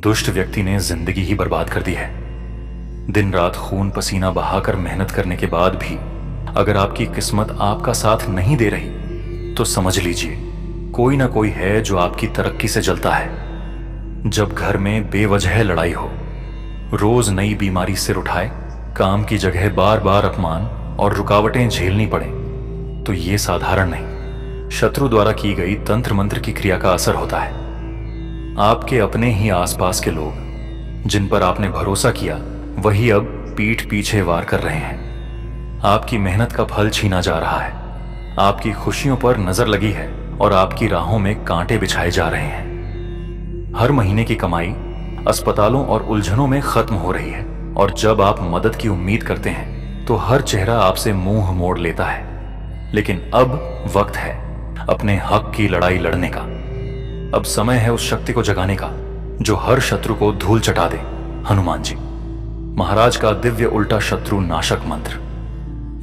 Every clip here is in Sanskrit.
दुष्ट व्यक्ति ने जिंदगी ही बर्बाद कर दी है। दिन रात खून पसीना बहाकर मेहनत करने के बाद भी अगर आपकी किस्मत आपका साथ नहीं दे रही तो समझ लीजिए कोई ना कोई है जो आपकी तरक्की से जलता है। जब घर में बेवजह लड़ाई हो, रोज नई बीमारी सिर उठाए, काम की जगह बार बार अपमान और रुकावटें झेलनी पड़े, तो ये साधारण नहीं, शत्रु द्वारा की गई तंत्र मंत्र की क्रिया का असर होता है। आपके अपने ही आसपास के लोग जिन पर आपने भरोसा किया वही अब पीठ पीछे वार कर रहे हैं। आपकी मेहनत का फल छीना जा रहा है, आपकी खुशियों पर नजर लगी है और आपकी राहों में कांटे बिछाए जा रहे हैं। हर महीने की कमाई अस्पतालों और उलझनों में खत्म हो रही है और जब आप मदद की उम्मीद करते हैं तो हर चेहरा आपसे मुंह मोड़ लेता है। लेकिन अब वक्त है अपने हक की लड़ाई लड़ने का। अब समय है उस शक्ति को जगाने का जो हर शत्रु को धूल चटा दे। हनुमान जी महाराज का दिव्य उल्टा शत्रु नाशक मंत्र।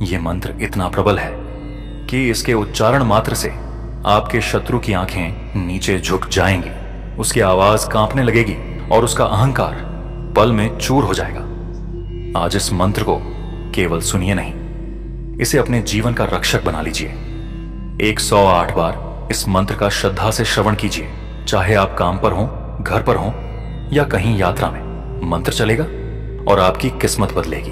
यह मंत्र इतना प्रबल है कि इसके उच्चारण मात्र से आपके शत्रु की आंखें नीचे झुक जाएंगी, उसकी आवाज कांपने लगेगी और उसका अहंकार पल में चूर हो जाएगा। आज इस मंत्र को केवल सुनिए नहीं, इसे अपने जीवन का रक्षक बना लीजिए। 108 बार इस मंत्र का श्रद्धा से श्रवण कीजिए, चाहे आप काम पर हों, घर पर हों या कहीं यात्रा में। मंत्र चलेगा और आपकी किस्मत बदलेगी।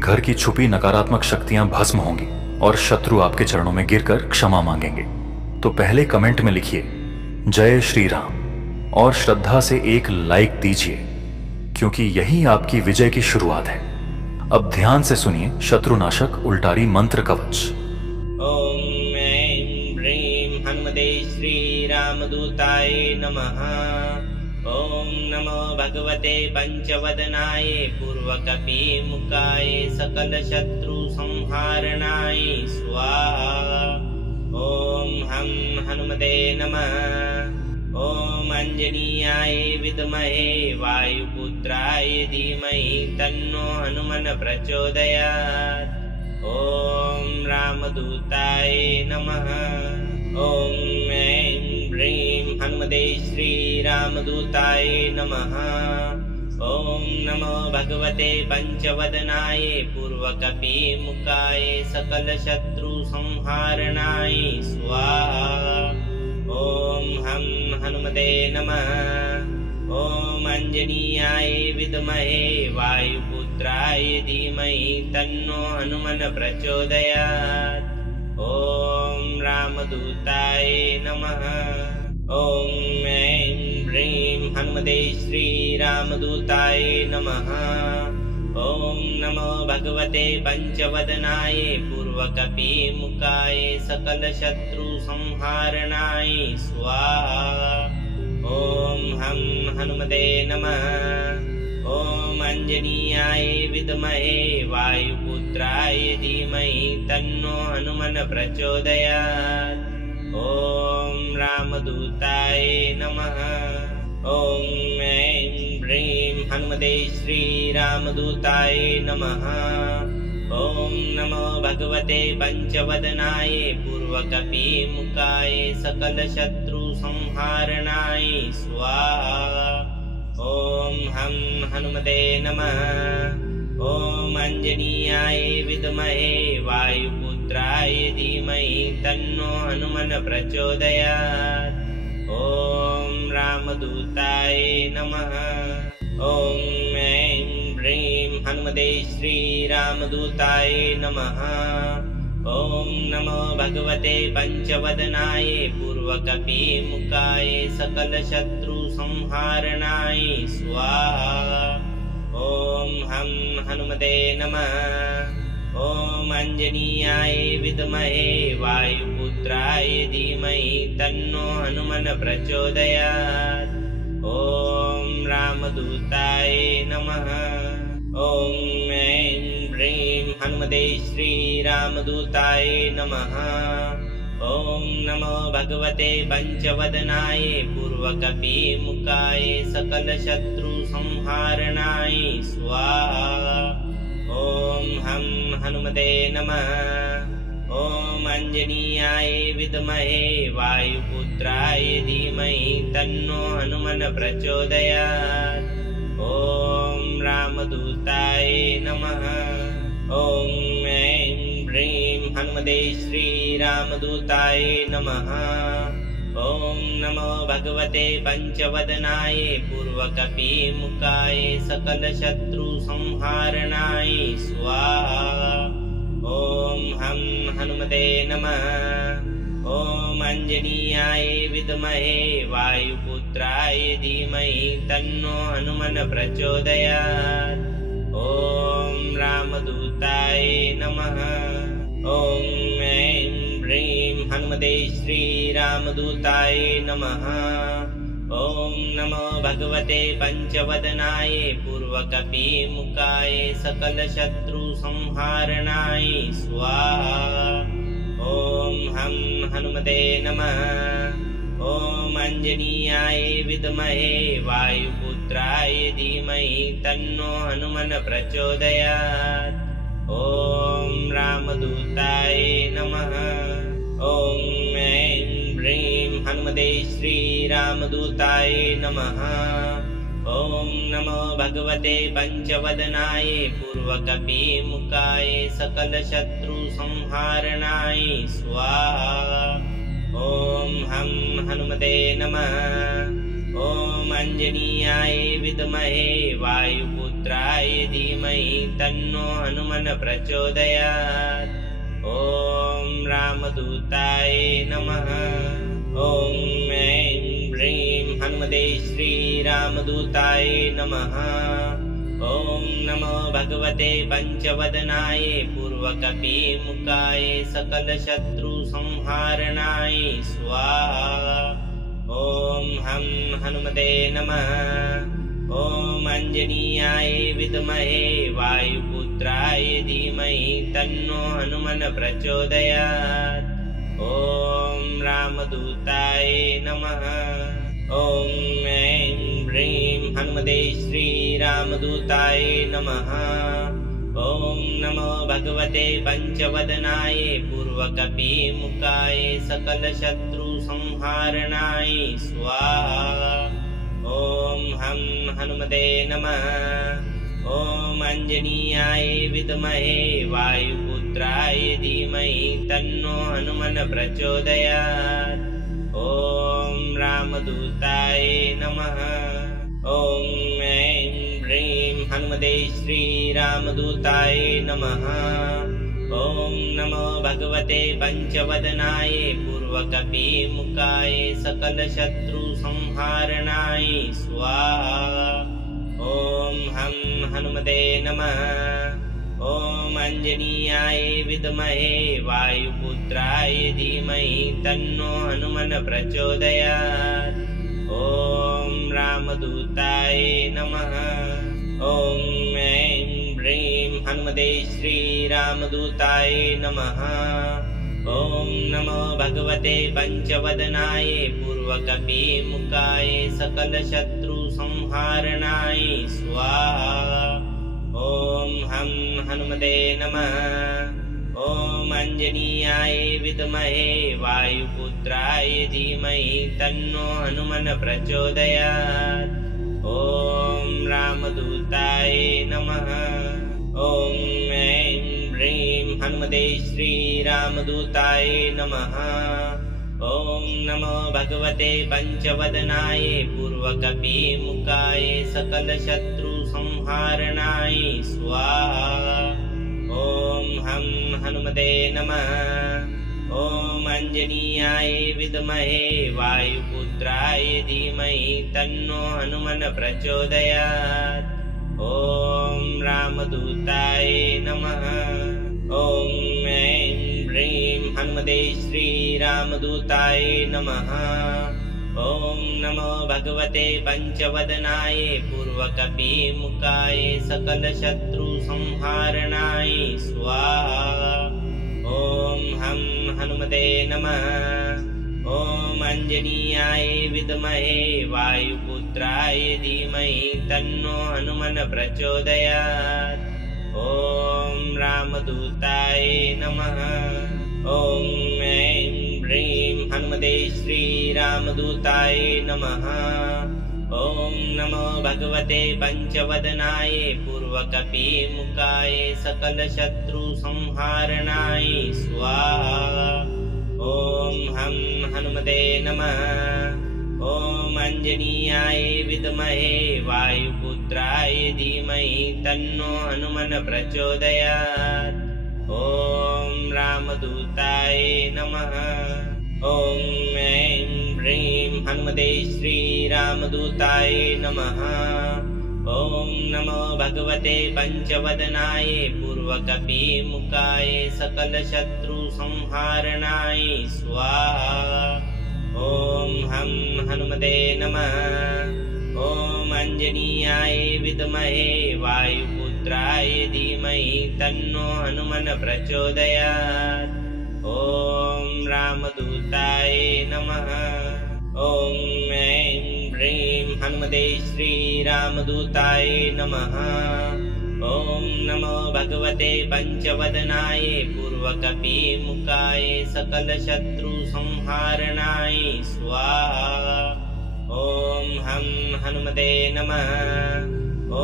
घर की छुपी नकारात्मक शक्तियां भस्म होंगी और शत्रु आपके चरणों में गिरकर क्षमा मांगेंगे। तो पहले कमेंट में लिखिए जय श्री राम और श्रद्धा से एक लाइक दीजिए, क्योंकि यही आपकी विजय की शुरुआत है। अब ध्यान से सुनिए शत्रुनाशक उल्टारी मंत्र कवच। ओम ऐं ह्रीं हनुमते श्री रामदूताय नमः। ओम नमो भगवते पंचवदनाय पूर्वकपि मुखाय सकल शत्रु संहारणाय स्वाहा। ओम हम हनुमते नमः। ओम अंजनीयाय विद्महे वायुपुत्राय धीमहि तन्नो हनुमन् प्रचोदयात्। ओम रामदूताय नमः। ओम ऐं ह्रीं हनुमते श्री रामदूताय नमः। ओम नमो भगवते पंचवदनाय पूर्वकपि मुखाय सकल शत्रु संहारणाय स्वाहा। ओम हम हनुमते नमः। ओम अंजनीयाय विद्महे वायुपुत्राय धीमहि तन्नो हनुमन् प्रचोदयात्। ओम रामदूताय नमः। ओम ऐं ह्रीं हनुमते श्री रामदूताय नमः। ओम नमो भगवते पंचवदनाय पूर्वकपि मुखाय सकल शत्रु संहारणाय स्वाहा। ओम हम हनुमते नमः। ओम अंजनीयाय विद्महे वायुपुत्राय धीमहि तन्नो हनुमन् प्रचोदयात्। ओम रामदूताय नमः। ओम ऐं ह्रीं हनुमते श्री रामदूताय नमः। ओम नमो भगवते पंचवदनाय पूर्वकपि मुखाय सकल शत्रु संहारणाय स्वाहा। ओम हम हनुमते नमः। ओम अंजनीयाय विद्महे वायुपुत्राय धीमहि तन्नो हनुमन् प्रचोदयात्। ओम रामदूताय नमः। ओम ऐं ह्रीं हनुमते श्री रामदूताय नमः। ओम नमो भगवते पंचवदनाय पूर्वकपि मुखाय सकल शत्रु संहारणाय स्वाहा। ओम हम हनुमते नमः। ओम अंजनीयाय विद्महे वायुपुत्राय धीमहि तन्नो हनुमन् प्रचोदयात्। ओम रामदूताय नमः। ओम ऐं ह्रीं हनुमते श्री रामदूताय नमः। ओम नमो भगवते पंचवदनाय पूर्वकपि मुखाय सकल शत्रु संहारणाय स्वाहा। ओम हम हनुमते नमः। ॐ अंजनीयाय विद्महे वायुपुत्राय धीमहि तन्नो हनुमन् प्रचोदयात्। ॐ रामदूताय नमः। ॐ ऐं ह्रीं हनुमते श्रीरामदूताय नमः। ॐ नमो भगवते पंचवदनाय पूर्वकपिमुखाय सकलशत्रुसंहारणाय स्वाहा। ॐ हं हनुमते नमः। ॐ अंजनीयाय विद्महे वायुपुत्राय धीमहि तन्नो हनुमन् प्रचोदयात्। ॐ रामदूताय नमः। ॐ ऐं ह्रीं हनुमते श्रीरामदूताय नमः। ॐ नमो भगवते पंचवदनाय पूर्वकपिमुखाय सकलशत्रुसंहारणाय स्वाहा। ॐ हं हनुमते नमः। ॐ अंजनीयाय विद्महे वायुपुत्राय धीमहि तन्नो हनुमन् प्रचोदयात्। ॐ रामदूताय नमः। ॐ ऐं ह्रीं हनुमते श्रीरामदूताय नमः। ॐ नमो भगवते पंचवदनाय पूर्वकपिमुखाय सकलशत्रुसंहारणाय स्वाहा। ॐ हं हनुमते नमः। ॐ अंजनीयाय विद्महे वायुपुत्राय धीमहि तन्नो हनुमन् प्रचोदयात्। ॐ रामदूताय नमः। ॐ ऐं ह्रीं हनुमते श्रीरामदूताय नमः। ॐ नमो भगवते पंचवदनाय पूर्वकपिमुखाय सकलशत्रुसंहारणाय स्वाहा। ॐ हं हनुमते नमः। ॐ अंजनीयाय विद्महे वायुपुत्राय धीमहि तन्नो हनुमन् प्रचोदयात्। ॐ रामदूताय नमः। ॐ ऐं ह्रीं हनुमते श्रीरामदूताय नमः। ॐ नमो भगवते पंचवदनाय पूर्वकपिमुखाय सकलशत्रुसंहारणाय स्वाहा। ॐ हं हनुमते नमः। ॐ अंजनीयाय विद्महे वायुपुत्राय धीमहि तन्नो हनुमन् प्रचोदयात्। ॐ रामदूताय नमः। ॐ ऐं ह्रीं हनुमते श्रीरामदूताय नमः। ॐ नमो भगवते पंचवदनाय पूर्वकपिमुखाय सकलशत्रुसंहारणाय स्वाहा। ॐ हं हनुमते नमः। ॐ अंजनीयाय विद्महे वायुपुत्राय धीमहि तन्नो हनुमन् प्रचोदयात्। ॐ रामदूताय नमः। ॐ ऐं ह्रीं हनुमते श्रीरामदूताय नमः। ॐ नमो भगवते पंचवदनाय पूर्वकपिमुखाय सकलशत्रुसंहारणाय स्वाहा। ॐ हं हनुमते नमः। ॐ अंजनीयाय विद्महे वायुपुत्राय धीमहि तन्नो हनुमन् प्रचोदयात्। ॐ रामदूताय नमः। ॐ ऐं ह्रीं हनुमते श्रीरामदूताय नमः। ॐ नमो भगवते पंचवदनाय पूर्वकपिमुखाय सकलशत्रुसंहारणाय स्वाहा। ॐ हं हनुमते नमः। ॐ अंजनीयाय विद्महे वायुपुत्राय धीमहि तन्नो हनुमन् प्रचोदयात्। ॐ रामदूताय नमः। ॐ ऐं ह्रीं हनुमते श्रीरामदूताय नमः। ॐ नमो भगवते पंचवदनाय पूर्वकपिमुखाय सकलशत्रुसंहारणाय स्वाहा। ॐ हं हनुमते नमः। ॐ अंजनीयाय विद्महे वायुपुत्राय धीमहि तन्नो हनुमन् प्रचोदयात्। ॐ रामदूताय नमः। ॐ ऐं ह्रीं हनुमते श्रीरामदूताय नमः। ॐ नमो भगवते पञ्चवदनाय पूर्वकपिमुखाय सकलशत्रुसंहारणाय स्वाहा। ॐ हं हनुमते नमः। ॐ अंजनीयाय विद्महे वायुपुत्राय धीमहि तन्नो हनुमन् प्रचोदयात्। ॐ रामदूताय नमः। ॐ ऐं ह्रीं हनुमते श्रीरामदूताय नमः। ॐ नमो भगवते पञ्चवदनाय पूर्वकपिमुखाय सकलशत्रुसंहारणाय स्वाहा। ॐ हं हनुमते नमः। ॐ अंजनीयाय विद्महे वायुपुत्राय धीमहि तन्नो हनुमन् प्रचोदयात्। ॐ रामदूताय नमः। ॐ ऐं ह्रीं हनुमते श्रीरामदूताय नमः। ॐ नमो भगवते पञ्चवदनाय पूर्वकपिमुखाय सकलशत्रुसंहारणाय स्वाहा। ॐ हं हनुमते नमः। ॐ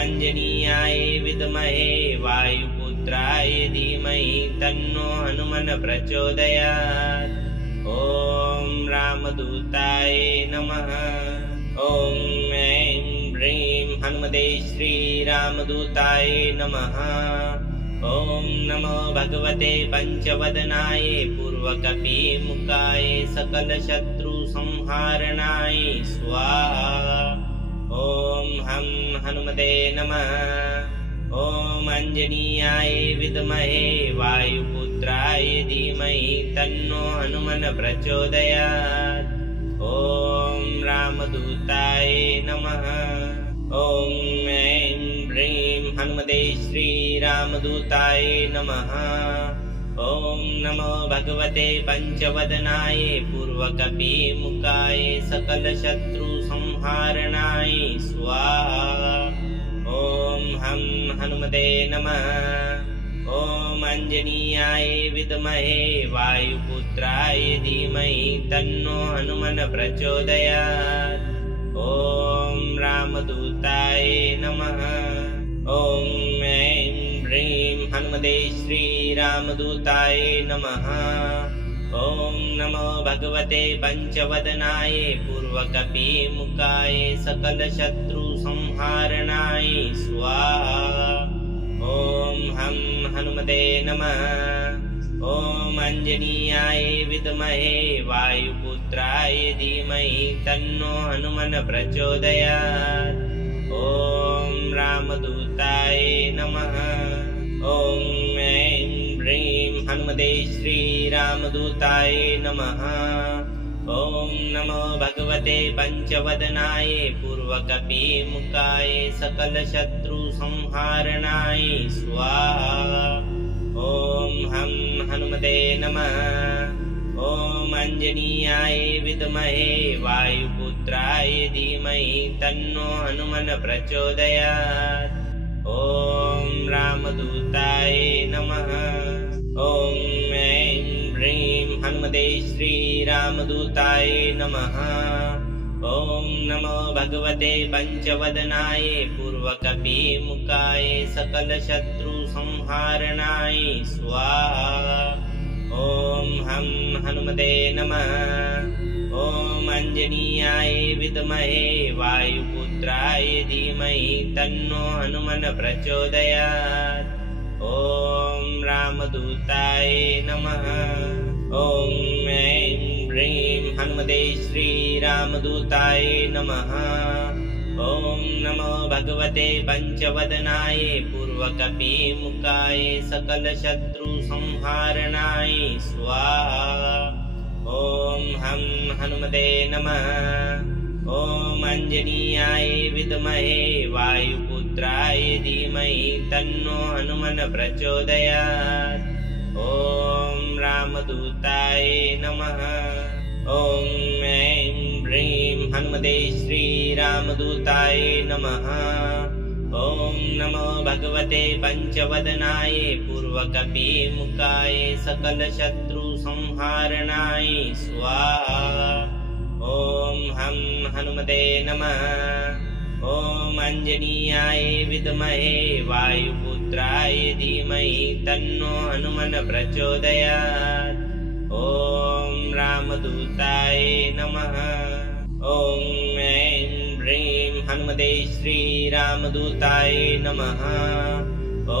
अंजनीयाय विद्महे वायुपुत्राय धीमहि तन्नो हनुमन् प्रचोदयात्। ॐ रामदूताय नमः। ॐ ऐं ह्रीं हनुमते श्रीरामदूताय नमः। ॐ नमो भगवते पञ्चवदनाय पूर्वकपिमुखाय सकलशत्रुसंहारणाय स्वाहा। ॐ हं हनुमते नमः। ॐ अंजनीयाय विद्महे वायुपुत्राय धीमहि तन्नो हनुमन् प्रचोदयात्। ॐ रामदूताय नमः। ॐ ऐं ह्रीं हनुमते श्रीरामदूताय नमः। ॐ नमो भगवते पञ्चवदनाय पूर्वकपिमुखाय सकलशत्रुसंहारणाय स्वाहा। ॐ हं हनुमते नमः। ॐ अंजनीयाय विद्महे वायुपुत्राय धीमहि तन्नो हनुमन् प्रचोदयात्। ॐ रामदूताय नमः। ॐ ऐं ह्रीं हनुमते श्रीरामदूताय नमः। ॐ नमो भगवते पञ्चवदनाय पूर्वकपिमुखाय सकलशत्रुसंहारणाय स्वाहा। ॐ हं हनुमते नमः। ॐ अंजनीयाय विद्महे वायुपुत्राय धीमहि तन्नो हनुमन् प्रचोदयात्। ॐ रामदूताय नमः। ॐ ऐं ह्रीं हनुमते श्रीरामदूताय नमः। ॐ नमो भगवते पञ्चवदनाय पूर्वकपिमुखाय सकलशत्रुसंहारणाय स्वाहा। ॐ हं हनुमते नमः। ॐ अंजनीयाय विद्महे वायुपुत्राय धीमहि तन्नो हनुमन् प्रचोदयात्। ॐ रामदूताय नमः। ॐ ऐं ह्रीं हनुमते श्रीरामदूताय नमः। ॐ नमो भगवते पञ्चवदनाय पूर्वकपिमुखाय सकलशत्रुसंहारणाय स्वाहा। ॐ हं हनुमते नमः। ॐ अंजनीयाय विद्महे वायुपुत्राय धीमहि तन्नो हनुमन् प्रचोदयात्। ॐ रामदूताय नमः। ॐ ऐं ह्रीं हनुमते श्रीरामदूताय नमः। ॐ नमो भगवते पञ्चवदनाय पूर्वकपिमुखाय सकलशत्रुसंहारणाय स्वाहा। ॐ हं हनुमते नमः। ॐ अंजनीयाय विद्महे वायुपुत्राय धीमहि तन्नो हनुमन् प्रचोदयात्। ॐ रामदूताय नमः। ॐ ऐं ह्रीं हनुमते श्रीरामदूताय नमः। ॐ नमो भगवते पंचवदनाय पूर्वकपिमुखाय सकलशत्रुसंहारणाय स्वाहा। ॐ हं हनुमते नमः। ॐ अंजनीयाय विद्महे वायुपुत्राय धीमहि तन्नो हनुमन् प्रचोदयात्। ॐ रामदूताय नमः। ॐ ऐं ह्रीं हनुमते श्रीरामदूताय नमः। ॐ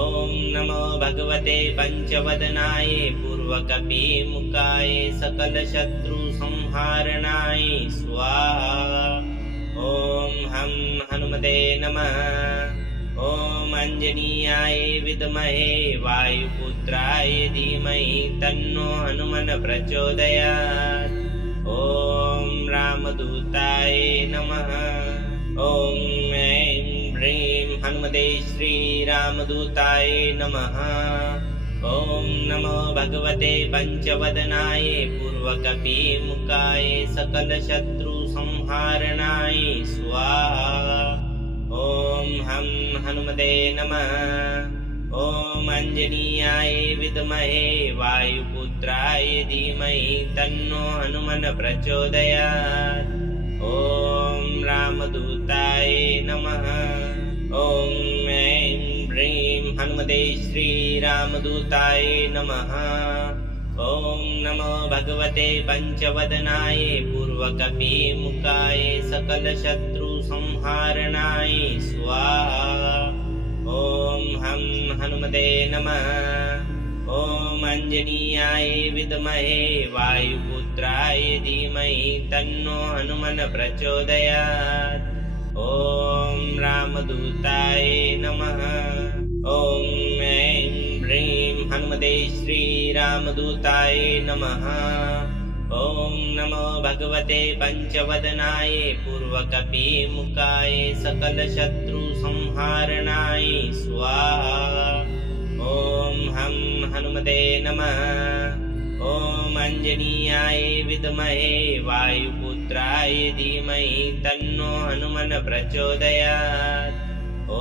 नमो भगवते पंचवदनाय पूर्वकपिमुखाय सकलशत्रुसंहारणाय स्वाहा। ॐ हं हनुमते नमः। ॐ अंजनीयाय विद्महे वायुपुत्राय धीमहि तन्नो हनुमन् प्रचोदयात्। ॐ रामदूताय नमः। ॐ ऐं ह्रीं हनुमते श्रीरामदूताय नमः। ॐ नमो भगवते पंचवदनाय पूर्वकपिमुखाय सकलशत्रुसंहारणाय स्वाहा। ॐ हं हनुमते नमः। ॐ अंजनीयाय विद्महे वायुपुत्राय धीमहि तन्नो हनुमन् प्रचोदयात्। ॐ रामदूताय नमः। ॐ ऐं ह्रीं हनुमते श्रीरामदूताय नमः। ॐ नमो भगवते पंचवदनाय पूर्वकपिमुखाय सकलशत्रुसंहारणाय स्वाहा। ॐ हं हनुमते नमः। ॐ अंजनीयाय विद्महे वायुपुत्राय धीमहि तन्नो हनुमन् प्रचोदयात्। ॐ रामदूताय नमः। ॐ ऐं ह्रीं हनुमते श्रीरामदूताय नमः। ॐ नमो भगवते पंचवदनाय पूर्वकपिमुखाय सकलशत्रुसंहारणाय स्वाहा। ॐ हं हनुमते नमः। ॐ अंजनीयाय विद्महे वायुपुत्राय धीमहि तन्नो हनुमन् प्रचोदयात्। ॐ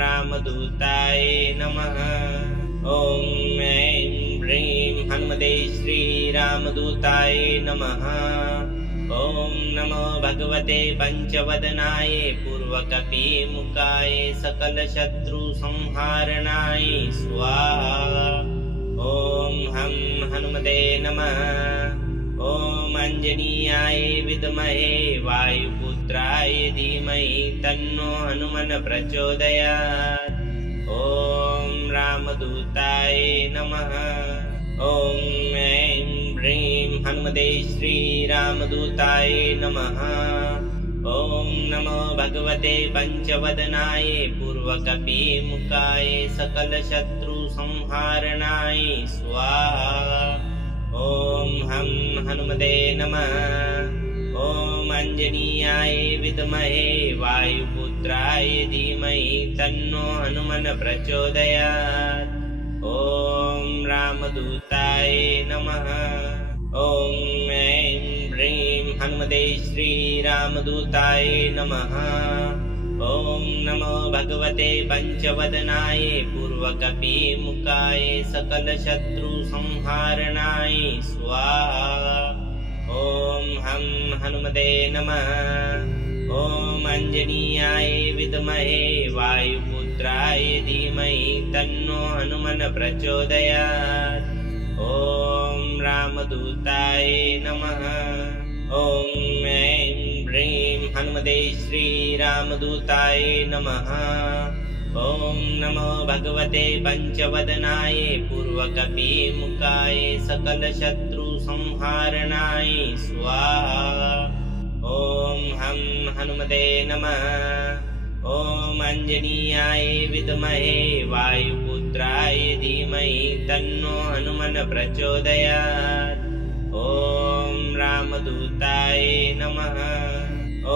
रामदूताय नमः। ॐ ऐं ह्रीं हनुमते श्रीरामदूताय नमः। ॐ नमो भगवते पंचवदनाय पूर्वकपिमुखाय सकलशत्रुसंहारणाय स्वाहा। ॐ हं हनुमते नमः। ॐ अंजनीयाय विद्महे वायुपुत्राय धीमहि तन्नो हनुमन् प्रचोदयात्। ॐ रामदूताय नमः। ॐ ऐं ह्रीं हनुमते श्रीरामदूताय नमः। ॐ नमो भगवते पंचवदनाय पूर्वकपिमुखाय सकलशत्रुसंहारणाय स्वाहा। ॐ हं हनुमते नमः। ॐ अंजनीयाय विद्महे वायुपुत्राय धीमहि तन्नो हनुमन् प्रचोदयात्। ॐ रामदूताय नमः। ॐ ऐं ह्रीं हनुमते श्रीरामदूताय नमः। ॐ नमो भगवते पंचवदनाय पूर्वकपिमुखाय सकलशत्रुसंहारणाय स्वाहा। ॐ हं हनुमते नमः। ॐ अंजनीयाय विद्महे वायुपुत्राय धीमहि तन्नो हनुमन् प्रचोदयात्। ॐ रामदूताय नमः। ॐ ऐं ह्रीं हनुमते श्रीरामदूताय नमः। ॐ नमो भगवते पंचवदनाय पूर्वकपिमुखाय सकलशत्रुसंहारणाय स्वाहा। ॐ हं हनुमते नमः। ॐ अंजनीयाय विद्महे वायुपुत्राय धीमहि तन्नो हनुमन् प्रचोदयात्। ॐ रामदूताय नमः। ॐ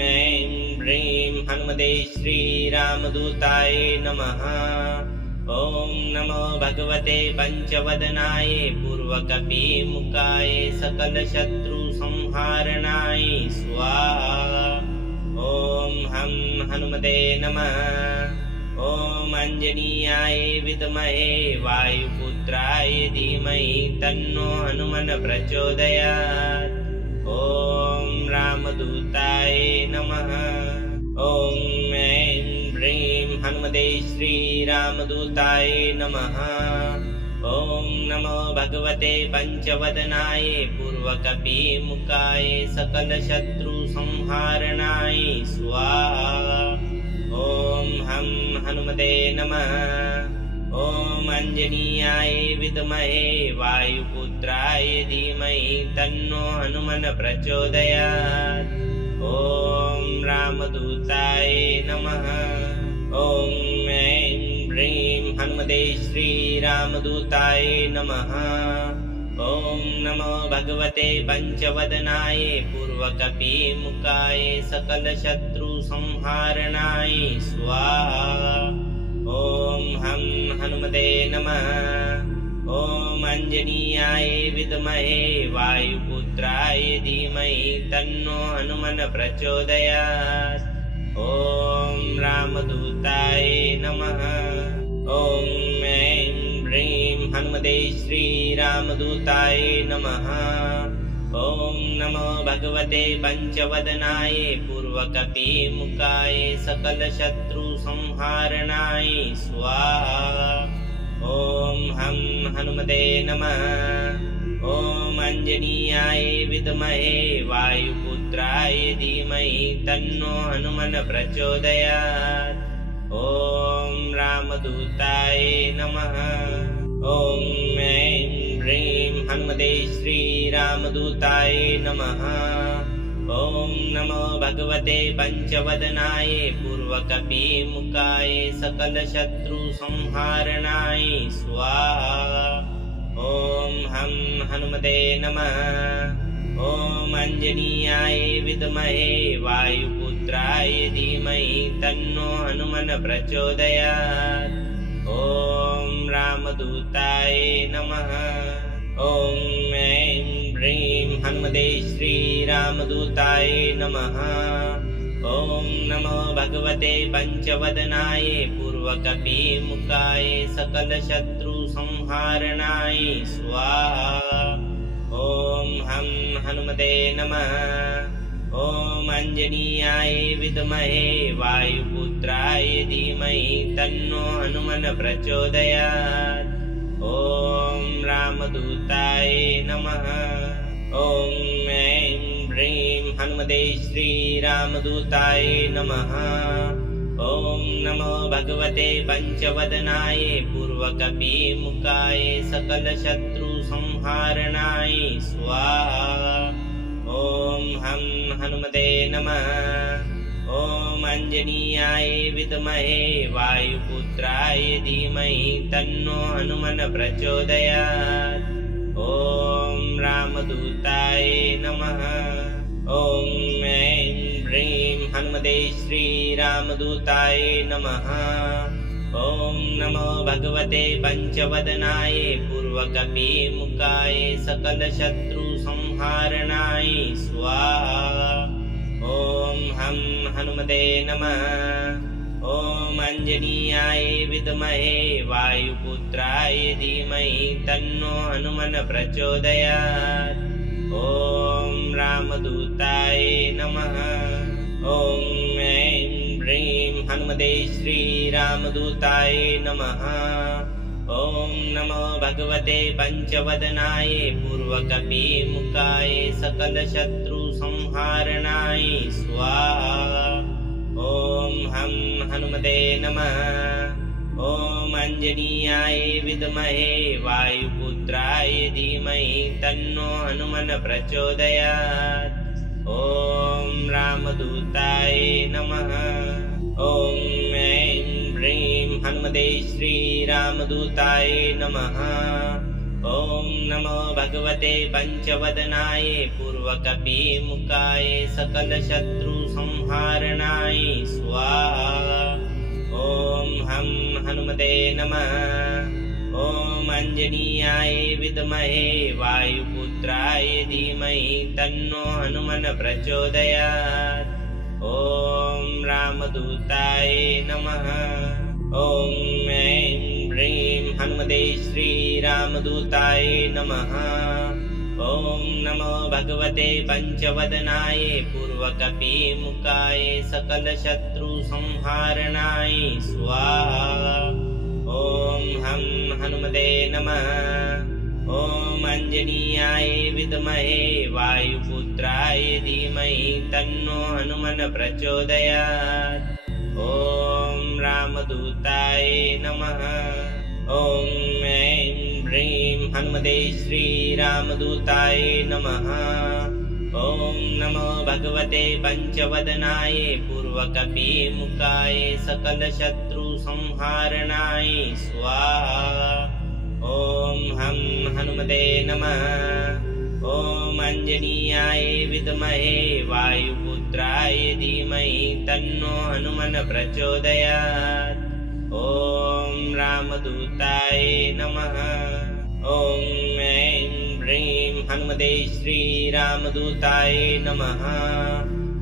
ऐं ह्रीं हनुमते श्रीरामदूताय नमः। ॐ नमो भगवते पंचवदनाय पूर्वकपिमुखाय सकलशत्रुसंहारणाय स्वाहा। ॐ हम हनुमते नमः। ॐ अंजनीयाय विद्महे वायुपुत्राय धीमहि तन्नो हनुमन् प्रचोदयात्। ॐ रामदूताय नमः। ॐ ऐं ह्रीं हनुमते श्रीरामदूताय नमः। ॐ नमो भगवते पंचवदनाय पूर्वकपिमुखाय सकलशत्रुसंहारणाय स्वाहा। ॐ हम हनुमते नमः। ॐ अंजनीयाय विद्महे वायुपुत्राय धीमहि तन्नो हनुमन् प्रचोदयात्। ॐ रामदूताय नमः। ॐ ऐं ह्रीं हनुमते श्रीरामदूताय नमः। ॐ नमो भगवते पंचवदनाय पूर्वकपिमुखाय सकलशत्रुसंहारणाय स्वाहा। ॐ हम हनुमते नमः। ॐ अंजनीयाय विद्महे वायुपुत्राय धीमहि तन्नो हनुमन् प्रचोदयात्। ॐ रामदूताय नमः। ॐ ऐं ह्रीं हनुमते श्रीरामदूताय नमः। ॐ नमो भगवते पंचवदनाय पूर्वकपिमुखाय सकलशत्रुसंहारणाय स्वाहा। ॐ हम हनुमते नमः। ॐ अंजनीयाय विद्महे वायुपुत्राय धीमहि तन्नो हनुमन् प्रचोदयात्। ॐ रामदूताय नमः। ॐ ऐं ह्रीं हनुमते श्रीरामदूताय नमः। ॐ नमो भगवते पंचवदनाय पूर्वकपिमुखाय सकलशत्रुसंहारणाय स्वाहा। ॐ हम हनुमते नमः। ॐ अंजनीयाय विद्महे वायुपुत्राय धीमहि तन्नो हनुमन् प्रचोदयात्। ॐ रामदूताय नमः। ॐ ऐं ह्रीं हनुमते श्रीरामदूताय नमः। ॐ नमो भगवते पंचवदनाय पूर्वकपिमुखाय सकलशत्रुसंहारणाय स्वाहा। ॐ हम हनुमते नमः। ॐ अंजनीयाय विद्महे वायुपुत्राय धीमहि तन्नो हनुमन् प्रचोदयात्। ॐ रामदूताय नमः। ॐ ऐं ह्रीं हनुमते श्रीरामदूताय नमः। ॐ नमो भगवते पंचवदनाय पूर्वकपिमुखाय सकलशत्रुसंहारणाय स्वाहा। ॐ हम हनुमते नमः। ॐ अंजनीयाय विद्महे वायुपुत्राय धीमहि तन्नो हनुमन् प्रचोदयात्। ॐ रामदूताय नमः। ॐ ऐं ह्रीं हनुमते श्रीरामदूताय नमः। ॐ नमो भगवते पंचवदनाय पूर्वकपिमुखाय सकलशत्रुसंहारणाय स्वाहा। ॐ हम हनुमते नमः। ॐ अंजनीयाय विद्महे वायुपुत्राय धीमहि तन्नो हनुमन् प्रचोदयात्। ॐ रामदूताय नमः। ॐ ऐं ह्रीं हनुमते श्रीरामदूताय नमः। ॐ नमो भगवते पंचवदनाय पूर्वकपिमुखाय सकलशत्रुसंहारणाय स्वाहा। ॐ हम हनुमते नमः। ॐ अंजनीयाय विद्महे वायुपुत्राय धीमहि तन्नो हनुमन् प्रचोदयात्। ॐ रामदूताय नमः। ॐ ऐं ह्रीं हनुमते श्रीरामदूताय नमः। ॐ नमो भगवते पंचवदनाय पूर्वकपिमुखाय सकलशत्रुसंहारणाय स्वाहा। ॐ हम हनुमते नमः। ॐ अंजनीयाय विद्महे वायुपुत्राय धीमहि तन्नो हनुमन् प्रचोदयात्। ॐ रामदूताय नमः। ॐ ऐं ह्रीं हनुमते श्रीरामदूताय नमः। ॐ नमो भगवते पंचवदनाय पूर्वकपिमुखाय सकलशत्रुसंहारणाय स्वाहा। ॐ हं हनुमते नमः। ॐ अंजनीयाय विद्महे वायुपुत्राय धीमहि तन्नो हनुमन् प्रचोदयात्। ॐ रामदूताय नमः। ॐ ऐं ह्रीं हनुमते श्रीरामदूताय नमः। ॐ नमो भगवते पंचवदनाय पूर्वकपिमुखाय सकलशत्रुसंहारणाय स्वाहा। ॐ हं हनुमते नमः। ॐ अंजनीयाय विद्महे वायुपुत्राय धीमहि तन्नो हनुमन् प्रचोदयात्। ॐ रामदूताय नमः। ॐ ऐं ह्रीं हनुमते श्रीरामदूताय नमः।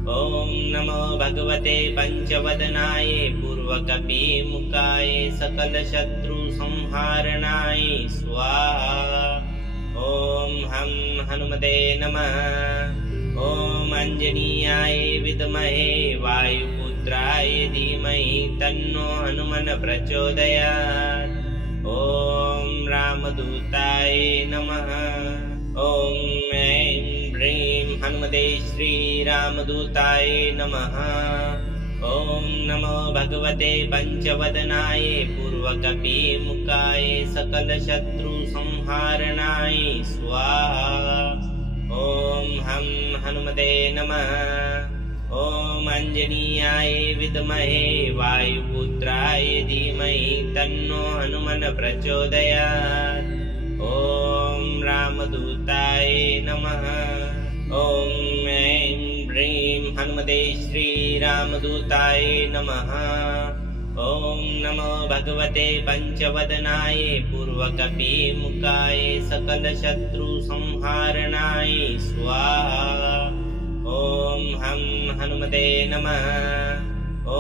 ॐ नमो भगवते पंचवदनाय पूर्वकपिमुखाय सकलशत्रुसंहारणाय स्वाहा। ॐ हं हनुमते नमः। ॐ अंजनीयाय विद्महे वायुपुत्राय धीमहि तन्नो हनुमन् प्रचोदयात्। ॐ रामदूताय नमः। ॐ ऐं ह्रीं हनुमते श्रीरामदूताय नमः। ॐ नमो भगवते पंचवदनाय पूर्वकपिमुखाय सकलशत्रुसंहारणाय स्वाहा। ॐ हं हनुमते नमः। ॐ अंजनीयाय विद्महे वायुपुत्राय धीमहि तन्नो हनुमन् प्रचोदयात्। ॐ रामदूताय नमः। ॐ ऐं ह्रीं हनुमते श्रीरामदूताय नमः। ॐ नमो भगवते पंचवदनाय पूर्वकपिमुखाय सकलशत्रुसंहारणाय स्वाहा। ॐ हं हनुमते नमः। ॐ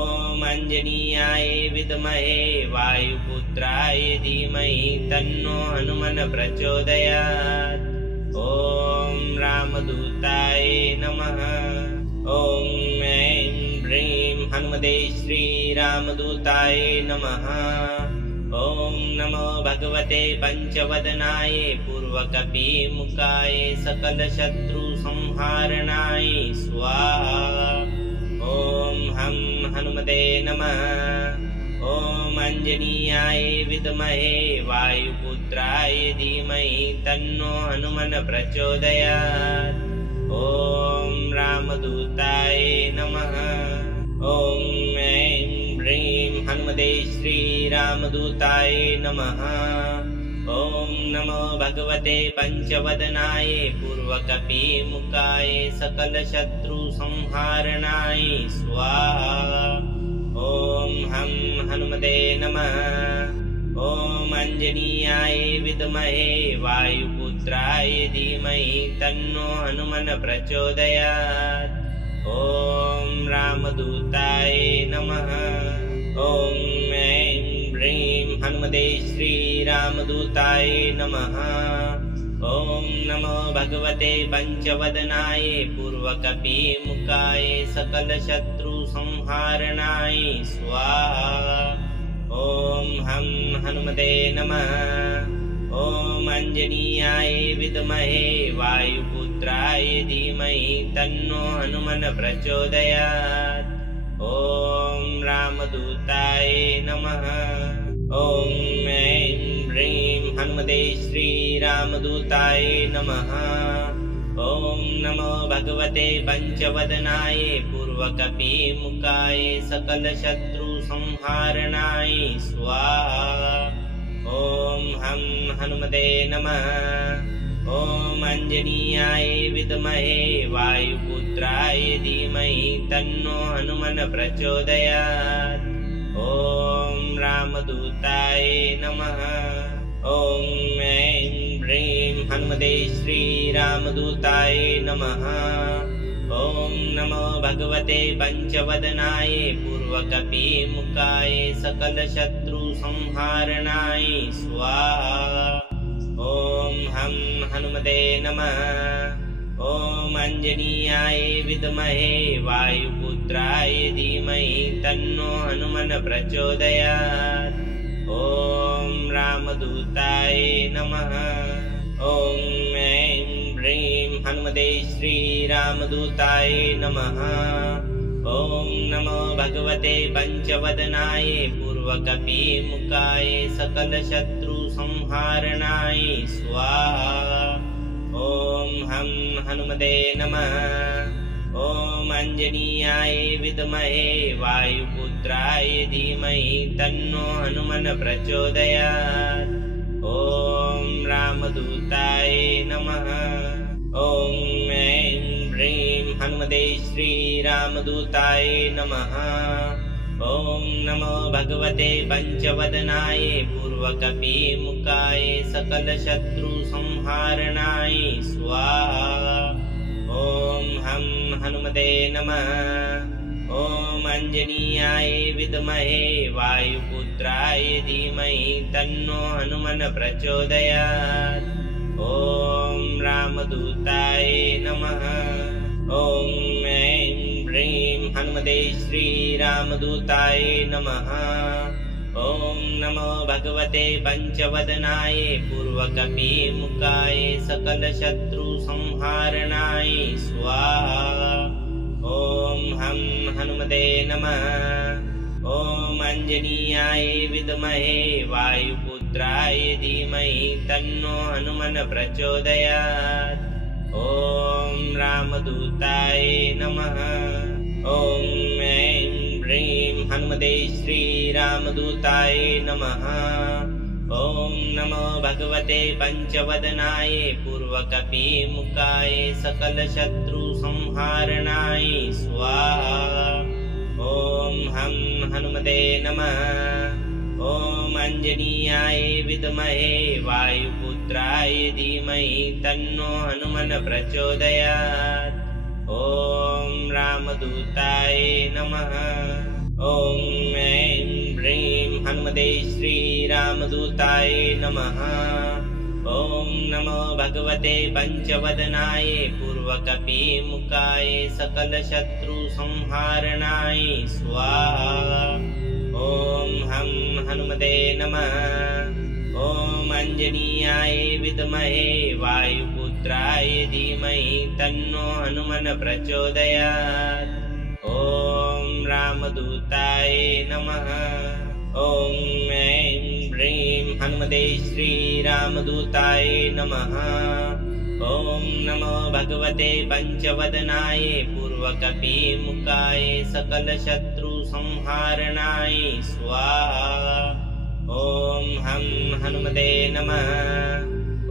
अंजनीयाय विद्महे वायुपुत्राय धीमहि तन्नो हनुमन् प्रचोदयात्। ॐ रामदूताय नमः। ॐ ऐं ह्रीं हनुमते श्रीरामदूताय नमः। ॐ नमो भगवते पंचवदनाय पूर्वकपिमुखाय सकलशत्रुसंहारणाय स्वाहा। ॐ हं हनुमते नमः। ॐ अंजनीयाय विद्महे वायुपुत्राय धीमहि तन्नो हनुमन् प्रचोदयात्। ॐ रामदूताय नमः। ॐ ऐं ह्रीं हनुमते श्रीरामदूताय नमः। ॐ नमो भगवते पंचवदनाय पूर्वकपिमुखाय सकलशत्रुसंहारणाय स्वाहा। ॐ हं हनुमते नमः। ॐ अंजनीयाय विद्महे वायुपुत्राय धीमहि तन्नो हनुमन् प्रचोदयात्। ॐ रामदूताय नमः। ॐ ऐं ह्रीं हनुमते श्रीरामदूताय नमः। ॐ नमो भगवते पंचवदनाय पूर्वकपिमुखाय सकलशत्रुसंहारणाय स्वाहा। ॐ हं हनुमते नमः। ॐ अंजनीयाय विद्महे वायुपुत्राय धीमहि तन्नो हनुमन् प्रचोदयात्। ॐ रामदूताय नमः। ॐ ऐं ह्रीं हनुमते श्रीरामदूताय नमः। ॐ नमो भगवते पंचवदनाय पूर्वकपिमुखाय सकलशत्रुसंहारणाय स्वाहा। ॐ हं हनुमते नमः। ॐ अंजनीयाय विद्महे वायुपुत्राय धीमहि तन्नो हनुमन् प्रचोदयात्। ॐ रामदूताय नमः। ॐ ऐं ह्रीं हनुमते श्रीरामदूताय नमः। ॐ नमो भगवते पञ्चवदनाय पूर्वकपिमुखाय सकलशत्रुसंहारणाय स्वाहा। ॐ हं हनुमते नमः। ॐ अंजनीयाय विद्महे वायुपुत्राय धीमहि तन्नो हनुमन् प्रचोदयात्। ॐ रामदूताय नमः। ॐ ऐं ह्रीं हनुमते श्रीरामदूताय नमः। ॐ नमो भगवते पञ्चवदनाय पूर्वकपिमुखाय सकलशत्रुसंहारणाय स्वाहा। ॐ हं हनुमते नमः। ॐ अंजनीयाय विद्महे वायुपुत्राय धीमहि तन्नो हनुमन् प्रचोदयात्। ॐ रामदूताय नमः। ॐ ऐं ह्रीं हनुमते श्रीरामदूताय नमः। ॐ नमो भगवते पञ्चवदनाय पूर्वकपिमुखाय सकलशत्रुसंहारणाय स्वाहा। ॐ हं हनुमते नमः। ॐ अंजनीयाय विद्महे वायुपुत्राय धीमहि तन्नो हनुमन् प्रचोदयात्। ॐ रामदूताय नमः। ॐ ऐं ह्रीं हनुमते श्रीरामदूताय नमः। ॐ नमो भगवते पञ्चवदनाय पूर्वकपिमुखाय सकलशत्रुसंहारणाय स्वाहा। ॐ हं हनुमते नमः। ॐ अंजनीयाय विद्महे वायुपुत्राय धीमहि तन्नो हनुमन् प्रचोदयात्। ॐ रामदूताय नमः। ॐ ऐं ह्रीं हनुमते श्रीरामदूताय नमः। ॐ नमो भगवते पञ्चवदनाय पूर्वकपिमुखाय सकलशत्रुसंहारणाय स्वाहा। ॐ हं हनुमते नमः। ॐ अंजनीयाय विद्महे वायुपुत्राय धीमहि तन्नो हनुमन् प्रचोदयात्। ॐ रामदूताय नमः। ॐ ऐं ह्रीं हनुमते श्रीरामदूताय नमः। ॐ नमो भगवते पञ्चवदनाय पूर्वकपिमुखाय सकलशत्रुसंहारणाय स्वाहा। ॐ हं हनुमते नमः। ॐ अंजनीयाय विद्महे वायुपुत्राय धीमहि तन्नो हनुमन् प्रचोदयात्। ॐ रामदूताय नमः। ॐ ऐं ह्रीं हनुमते श्रीरामदूताय नमः। ॐ नमो भगवते पञ्चवदनाय पूर्वकपिमुखाय सकलशत्रुसंहारणाय स्वाहा। ॐ हं हनुमते नमः।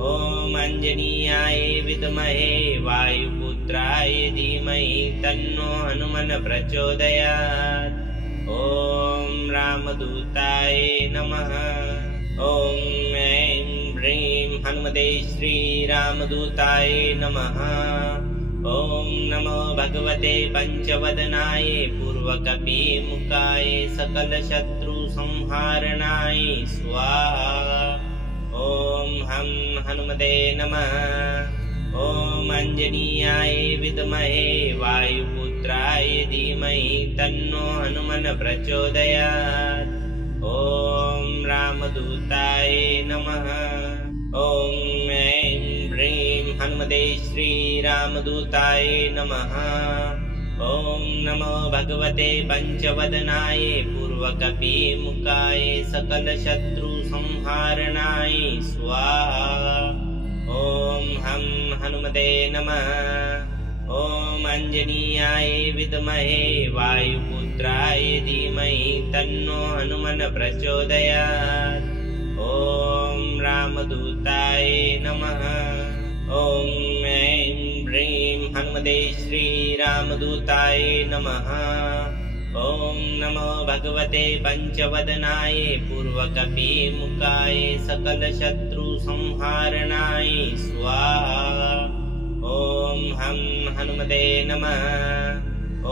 ॐ अंजनीयाय विद्महे वायुपुत्राय धीमहि तन्नो हनुमन् प्रचोदयात्। ॐ रामदूताय नमः। ॐ ऐं ह्रीं हनुमते श्रीरामदूताय नमः। ॐ नमो भगवते पञ्चवदनाय पूर्वकपिमुखाय सकलशत्रुसंहारणाय स्वाहा। ॐ हं हनुमते नमः। ॐ अंजनीयाय विद्महे वायुपुत्राय धीमहि तन्नो हनुमन् प्रचोदयात्। ॐ रामदूताय नमः। ॐ ऐं ह्रीं हनुमते श्रीरामदूताय नमः। ॐ नमो भगवते पञ्चवदनाय पूर्वकपिमुखाय सकलशत्रुसंहारणाय स्वाहा। ॐ हं हनुमते नमः। ॐ अंजनीयाय विद्महे वायुपुत्राय धीमहि तन्नो हनुमन् प्रचोदयात्। ॐ रामदूताय नमः। ॐ ऐं ह्रीं हनुमते श्रीरामदूताय नमः। ॐ नमो भगवते पञ्चवदनाय पूर्वकपिमुखाय सकलशत्रुसंहारणाय स्वाहा। ॐ हं हनुमते नमः।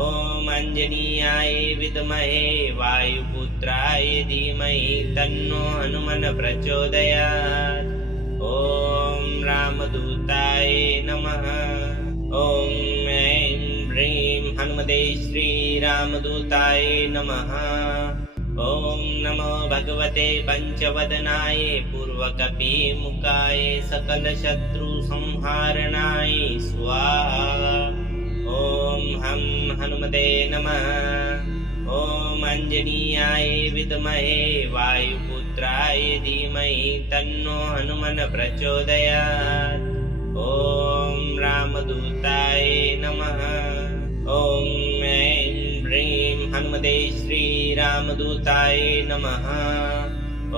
ॐ अंजनीयाय विद्महे वायुपुत्राय धीमहि तन्नो हनुमन् प्रचोदयात्। ॐ रामदूताय नमः। ॐ ऐं ह्रीं हनुमते श्रीरामदूताय नमः। ॐ नमो भगवते पंचवदनाय पूर्वकपिमुखाय सकलशत्रुसंहारणाय स्वाहा। ॐ हं हनुमते नमः। ॐ अंजनीयाय विद्महे वायुपुत्राय धीमहि तन्नो हनुमन् प्रचोदयात्। ॐ रामदूताय नमः। ॐ ऐं ह्रीं हनुमते श्रीरामदूताय नमः। ॐ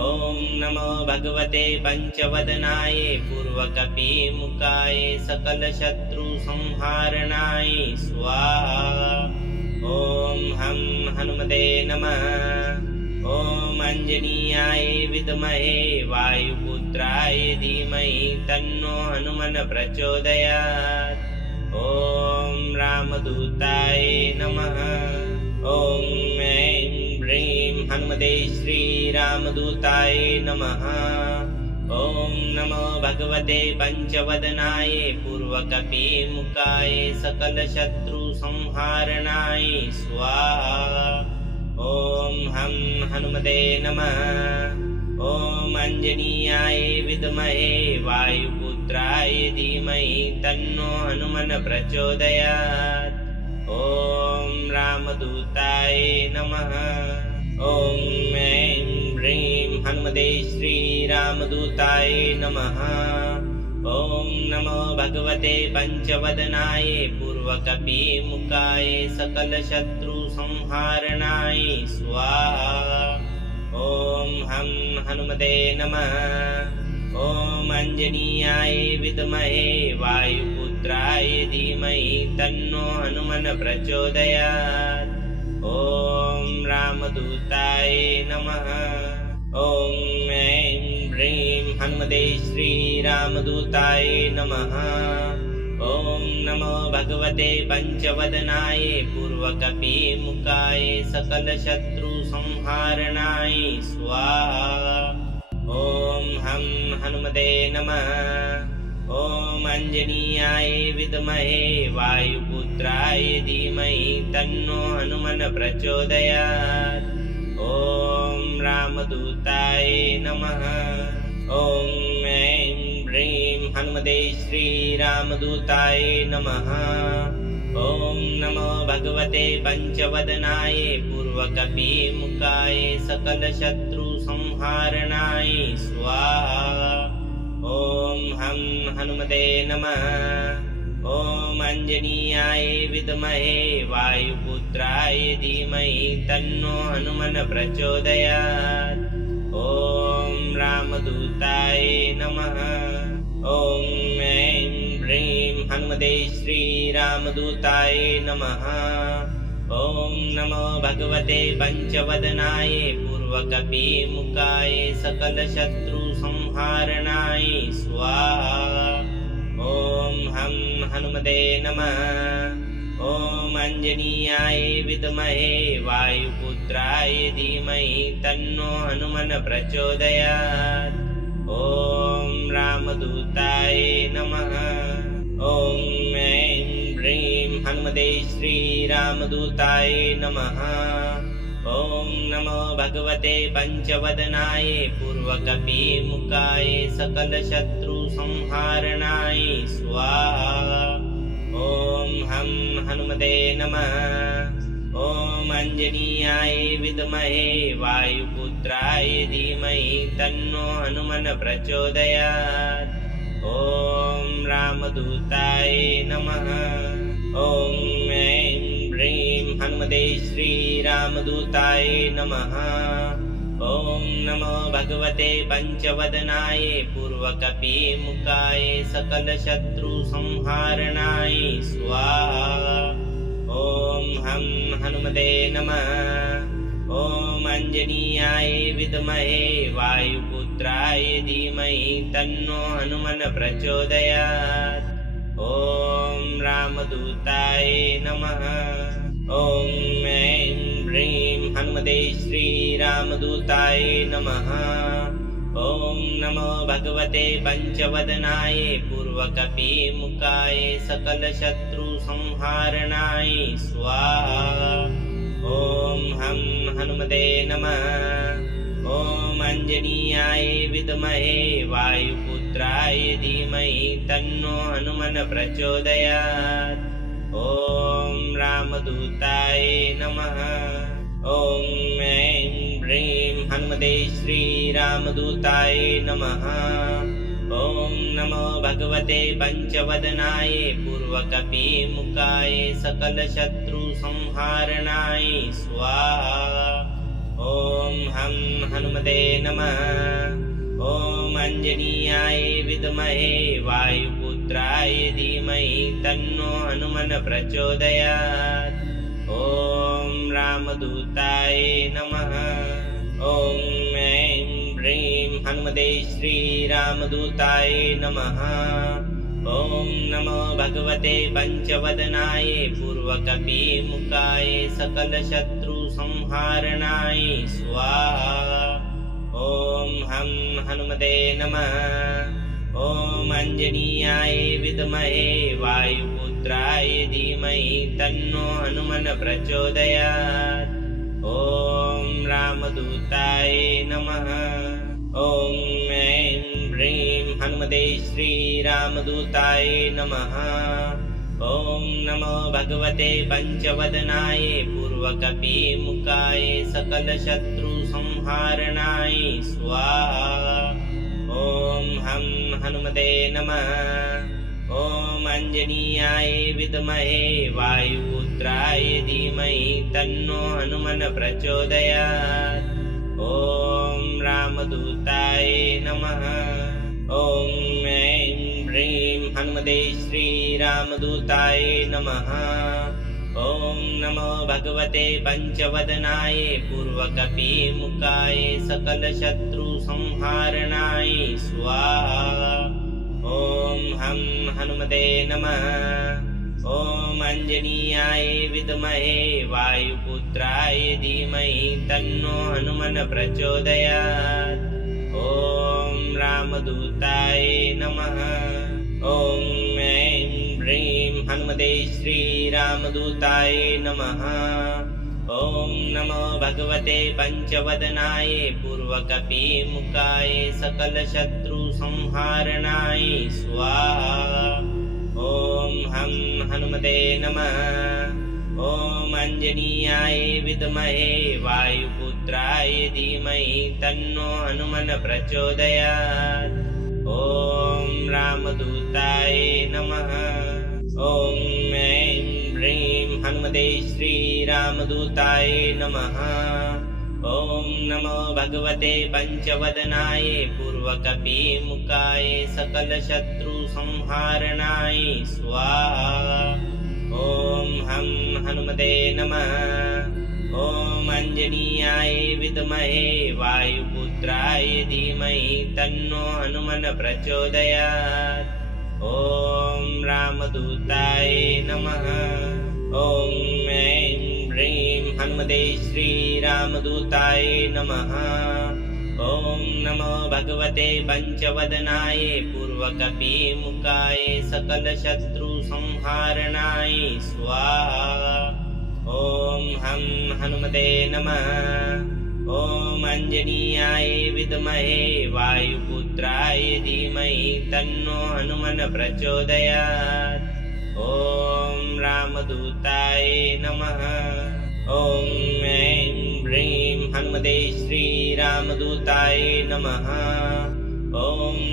नमो भगवते पंचवदनाय पूर्वकपिमुखाय सकलशत्रुसंहारणाय स्वाहा। ॐ हं हनुमते नमः। ॐ अंजनीयाय विद्महे वायुपुत्राय धीमहि तन्नो हनुमन् प्रचोदयात्। ॐ रामदूताय नमः। ॐ ऐं ह्रीं हनुमते श्रीरामदूताय नमः। ॐ नमो भगवते पंचवदनाय पूर्वकपिमुखाय सकलशत्रुसंहारणाय स्वाहा। ॐ हं हनुमते नमः। ॐ अंजनीयाय विद्महे वायुपुत्राय धीमहि तन्नो हनुमन् प्रचोदयात्। ॐ रामदूताय नमः। ॐ ऐं ह्रीं हनुमते श्रीरामदूताय नमः। ॐ नमो भगवते पंचवदनाय पूर्वकपिमुखाय सकलशत्रुसंहारणाय स्वाहा। ॐ हं हनुमते नमः। ॐ अंजनीयाय विद्महे वायुपुत्राय धीमहि तन्नो हनुमन् प्रचोदयात्। ॐ रामदूताय नमः। ॐ ऐं ह्रीं हनुमते श्रीरामदूताय नमः। ॐ नमो भगवते पंचवदनाय पूर्वकपिमुखाय सकलशत्रुसंहारणाय स्वाहा। ॐ हं हनुमते नमः। ॐ अंजनीयाय विद्महे वायुपुत्राय धीमहि तन्नो हनुमन् प्रचोदयात्। ॐ रामदूताय नमः। ॐ ऐं ह्रीं हनुमते श्रीरामदूताय नमः। ॐ नमो भगवते पंचवदनाय पूर्वकपिमुखाय सकलशत्रुसंहारणाय स्वाहा। ॐ हं हनुमते नमः। ॐ अंजनीयाय विद्महे वायुपुत्राय धीमहि तन्नो हनुमन् प्रचोदयात्। ॐ रामदूताय नमः। ॐ ऐं ह्रीं हनुमते श्रीरामदूताय नमः। ॐ नमो भगवते पंचवदनाय पूर्वकपिमुखाय सकलशत्रुसंहारणाय स्वाहा। ॐ हं हनुमते नमः। ॐ अंजनीयाय विद्महे वायुपुत्राय धीमहि तन्नो हनुमन् प्रचोदयात्। ॐ रामदूताय नमः। ॐ ऐं ह्रीं हनुमते श्रीरामदूताय नमः। ॐ नमो भगवते पंचवदनाय पूर्वकपिमुखाय सकलशत्रुसंहारणाय स्वाहा। ॐ हं हनुमते नमः। ॐ अंजनीयाय विद्महे वायुपुत्राय धीमहि तन्नो हनुमन् प्रचोदयात्। ॐ रामदूताय नमः। ॐ ऐं ह्रीं हनुमते श्रीरामदूताय नमः। ॐ नमो भगवते पंचवदनाय पूर्वकपिमुखाय सकलशत्रुसंहारणाय स्वाहा। ॐ हं हनुमते नमः। ॐ अंजनीयाय विद्महे वायुपुत्राय धीमहि तन्नो हनुमन् प्रचोदयात्। ॐ रामदूताय नमः। ॐ ऐं ह्रीं हनुमते श्रीरामदूताय नमः। ॐ नमो भगवते पञ्चवदनाय पूर्वकपिमुखाय सकलशत्रुसंहारणाय स्वाहा। ॐ हं हनुमते नमः। ॐ अञ्जनीयाय विद्महे वायुपुत्राय धीमहि तन्नो हनुमन् प्रचोदयात्। ॐ रामदूताय नमः। ॐ ऐं ह्रीं हनुमते श्रीरामदूताय नमः। ॐ नमो भगवते पञ्चवदनाय पूर्वकपिमुखाय सकलशत्रुसंहारणाय स्वाहा। ॐ हं हनुमते नमः। ॐ अञ्जनीयाय विद्महे वायुपुत्राय धीमहि तन्नो हनुमन् प्रचोदयात्। ॐ रामदूताय नमः। ॐ ऐं ह्रीं हनुमते श्रीरामदूताय नमः। ॐ नमो भगवते पञ्चवदनाय पूर्वकपिमुखाय सकलशत्रुसंहारणाय स्वाहा। ॐ हं हनुमते नमः। ॐ अञ्जनीयाय विद्महे वायुपुत्राय धीमहि तन्नो हनुमन् प्रचोदयात्। ॐ रामदूताय नमः। ॐ ऐं ह्रीं हनुमते श्रीरामदूताय नमः। ॐ नमो भगवते पञ्चवदनाय पूर्वकपिमुखाय सकलशत्रुसंहारणाय स्वाहा। ॐ हं हनुमते नमः। ॐ अञ्जनीयाय विद्महे वायुपुत्राय धीमहि तन्नो हनुमन् प्रचोदयात्। ॐ रामदूताय नमः। ॐ ऐं ह्रीं हनुमते श्रीरामदूताय नमः। ॐ नमो भगवते पञ्चवदनाय पूर्वकपिमुखाय सकलशत्रुसंहारणाय स्वाहा। ॐ हं हनुमते नमः। ॐ अञ्जनीयाय विद्महे वायुपुत्राय धीमहि तन्नो हनुमन् प्रचोदयात्। ॐ रामदूताय नमः। ॐ ऐं ह्रीं हनुमते श्रीरामदूताय नमः। ॐ नमो भगवते पञ्चवदनाय पूर्वकपिमुखाय सकलशत्रुसंहारणाय स्वाहा। ॐ हं हनुमते नमः। ॐ अञ्जनीयाय विद्महे वायुपुत्राय धीमहि तन्नो हनुमन् प्रचोदयात्। ॐ रामदूताय नमः। ॐ ऐं ह्रीं हनुमते श्रीरामदूताय नमः। ॐ नमो भगवते पञ्चवदनाय पूर्वकपिमुखाय सकलशत्रुसंहारणाय स्वाहा। ॐ हं हनुमते नमः। ॐ अञ्जनीयाय विद्महे वायुपुत्राय धीमहि तन्नो हनुमन् प्रचोदयात्। ॐ रामदूताय नमः। ॐ ऐं ह्रीं हनुमते श्रीरामदूताय नमः। ॐ नमो भगवते पञ्चवदनाय पूर्वकपिमुखाय सकलशत्रुसंहारणाय स्वाहा। ॐ हं हनुमते नमः। ॐ अञ्जनीयाय विद्महे वायुपुत्राय धीमहि तन्नो हनुमन् प्रचोदयात्। ॐ रामदूताय नमः। ॐ ऐं ह्रीं हनुमते श्रीरामदूताय नमः। ॐ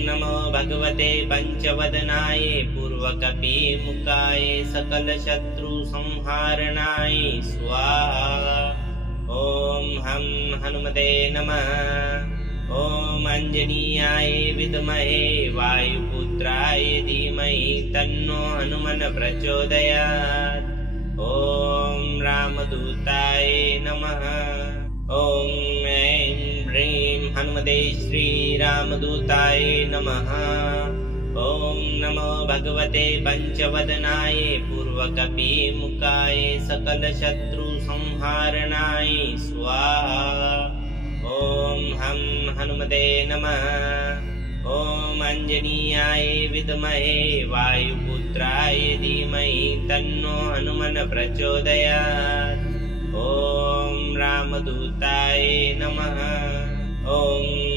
नमो भगवते पञ्चवदनाय पूर्वकपिमुखाय सकलशत्रुसंहारणाय स्वाहा। ॐ हं हनुमते नमः। ॐ अञ्जनीयाय विद्महे वायुपुत्राय धीमहि तन्नो हनुमन् प्रचोदयात्। ॐ रामदूताय नमः। ॐ ऐं ह्रीं हनुमते श्रीरामदूताय नमः। ॐ नमो भगवते पञ्चवदनाय पूर्वकपिमुखाय सकलशत्रुसंहारणाय स्वाहा। ॐ हं हनुमते नमः। ॐ अंजनीयाय विद्महे वायुपुत्राय धीमहि तन्नो हनुमन् प्रचोदयात्। ॐ रामदूताय नमः। ॐ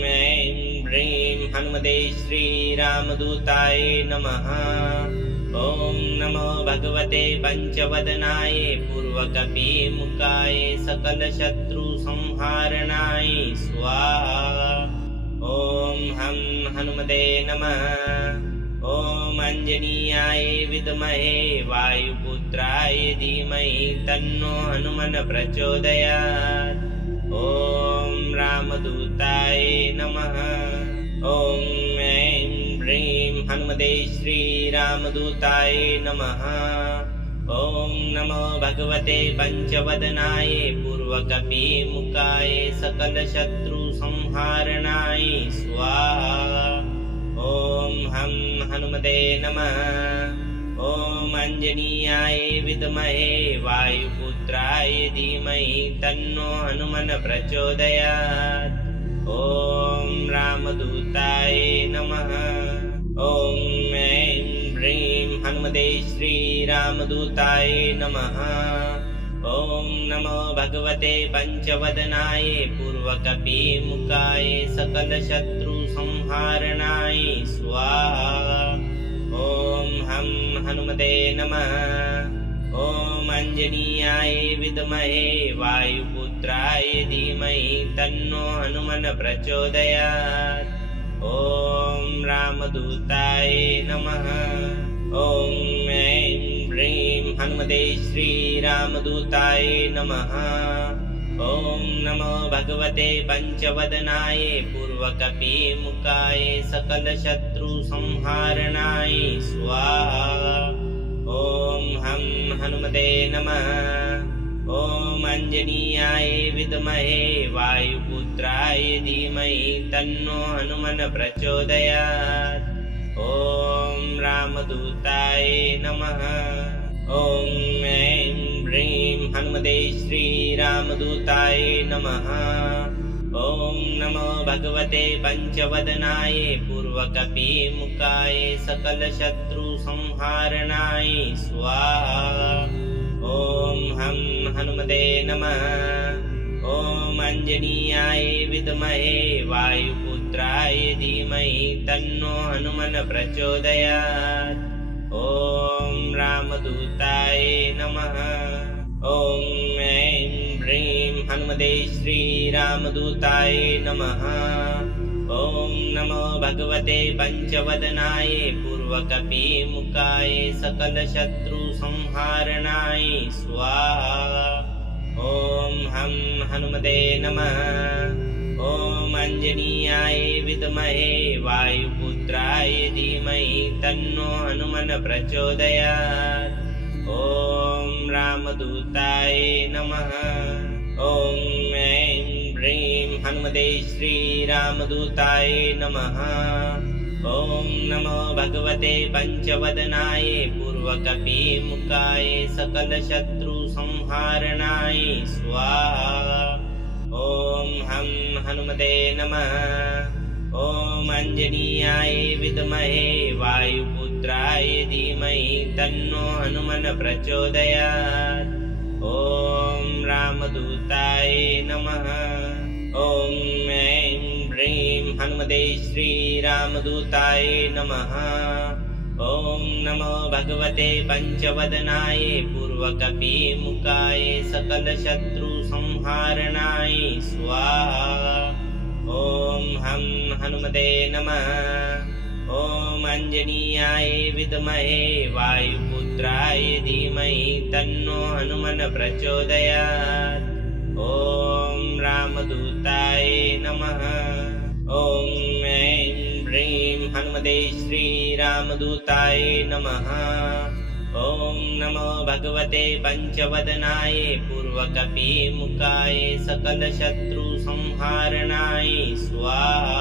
ऐं ह्रीं हनुमते श्रीरामदूताय नमः। ॐ नमो भगवते पञ्चवदनाय पूर्वकपिमुखाय सकलशत्रुसंहारणाय स्वाहा। ॐ हं हनुमते नमः। ॐ अंजनीयाय विद्महे वायुपुत्राय धीमहि तन्नो हनुमन् प्रचोदयात्। ॐ रामदूताय नमः। ॐ ऐं ह्रीं हनुमते श्रीरामदूताय नमः। ॐ नमो भगवते पञ्चवदनाय पूर्वकपिमुखाय सकलशत्रुसंहारणाय स्वाहा। ॐ हं हनुमते नमः। ॐ अंजनीयाय विद्महे वायुपुत्राय धीमहि तन्नो हनुमन् प्रचोदयात्। ॐ रामदूताय नमः। ॐ ऐं ह्रीं हनुमते श्रीरामदूताय नमः। ॐ नमो भगवते पञ्चवदनाय पूर्वकपिमुखाय सकलशत्रुसंहारणाय स्वाहा। ॐ हं हनुमते नमः। ॐ अंजनीयाय विद्महे वायुपुत्राय धीमहि तन्नो हनुमन् प्रचोदयात्। ॐ रामदूताय नमः। ॐ ऐं ह्रीं हनुमते श्रीरामदूताय नमः। ॐ नमो भगवते पञ्चवदनाय पूर्वकपिमुखाय सकलशत्रुसंहारणाय स्वाहा। ॐ हं हनुमते नमः। ॐ अंजनीयाय विद्महे वायुपुत्राय धीमहि तन्नो हनुमन् प्रचोदयात्। ॐ रामदूताय नमः। ॐ ऐं ह्रीं हनुमते श्रीरामदूताय नमः। ॐ नमो भगवते पञ्चवदनाय पूर्वकपिमुखाय सकलशत्रुसंहारणाय स्वाहा। ॐ हं हनुमते नमः। ॐ अंजनीयाय विद्महे वायुपुत्राय धीमहि तन्नो हनुमन् प्रचोदयात्। ॐ रामदूताय नमः। ॐ ऐं ह्रीं हनुमते श्रीरामदूताय नमः। ॐ नमो भगवते पञ्चवदनाय पूर्वकपिमुखाय सकलशत्रुसंहारणाय स्वाहा। ॐ हं हनुमते नमः। ॐ अंजनीयाय विद्महे वायुपुत्राय धीमहि तन्नो हनुमन् प्रचोदयात्। ॐ रामदूताय नमः। ॐ ऐं ह्रीं हनुमते श्रीरामदूताय नमः। ॐ नमो भगवते पञ्चवदनाय पूर्वकपिमुखाय सकलशत्रुसंहारणाय स्वाहा। ॐ हं हनुमते नमः। ॐ अंजनीयाय विद्महे वायुपुत्राय धीमहि तन्नो हनुमन् प्रचोदयात्। ॐ रामदूताय नमः। ॐ ऐं ह्रीं हनुमते श्रीरामदूताय नमः। ॐ नमो भगवते पञ्चवदनाय पूर्वकपिमुखाय सकलशत्रुसंहारणाय स्वाहा। ॐ हं हनुमते नमः। ॐ अंजनीयाय विद्महे वायुपुत्राय धीमहि तन्नो हनुमन् प्रचोदयात्। ॐ रामदूताय नमः। ॐ ऐं ह्रीं हनुमते श्रीरामदूताय नमः। ॐ नमो भगवते पञ्चवदनाय पूर्वकपिमुखाय सकलशत्रुसंहारणाय स्वाहा।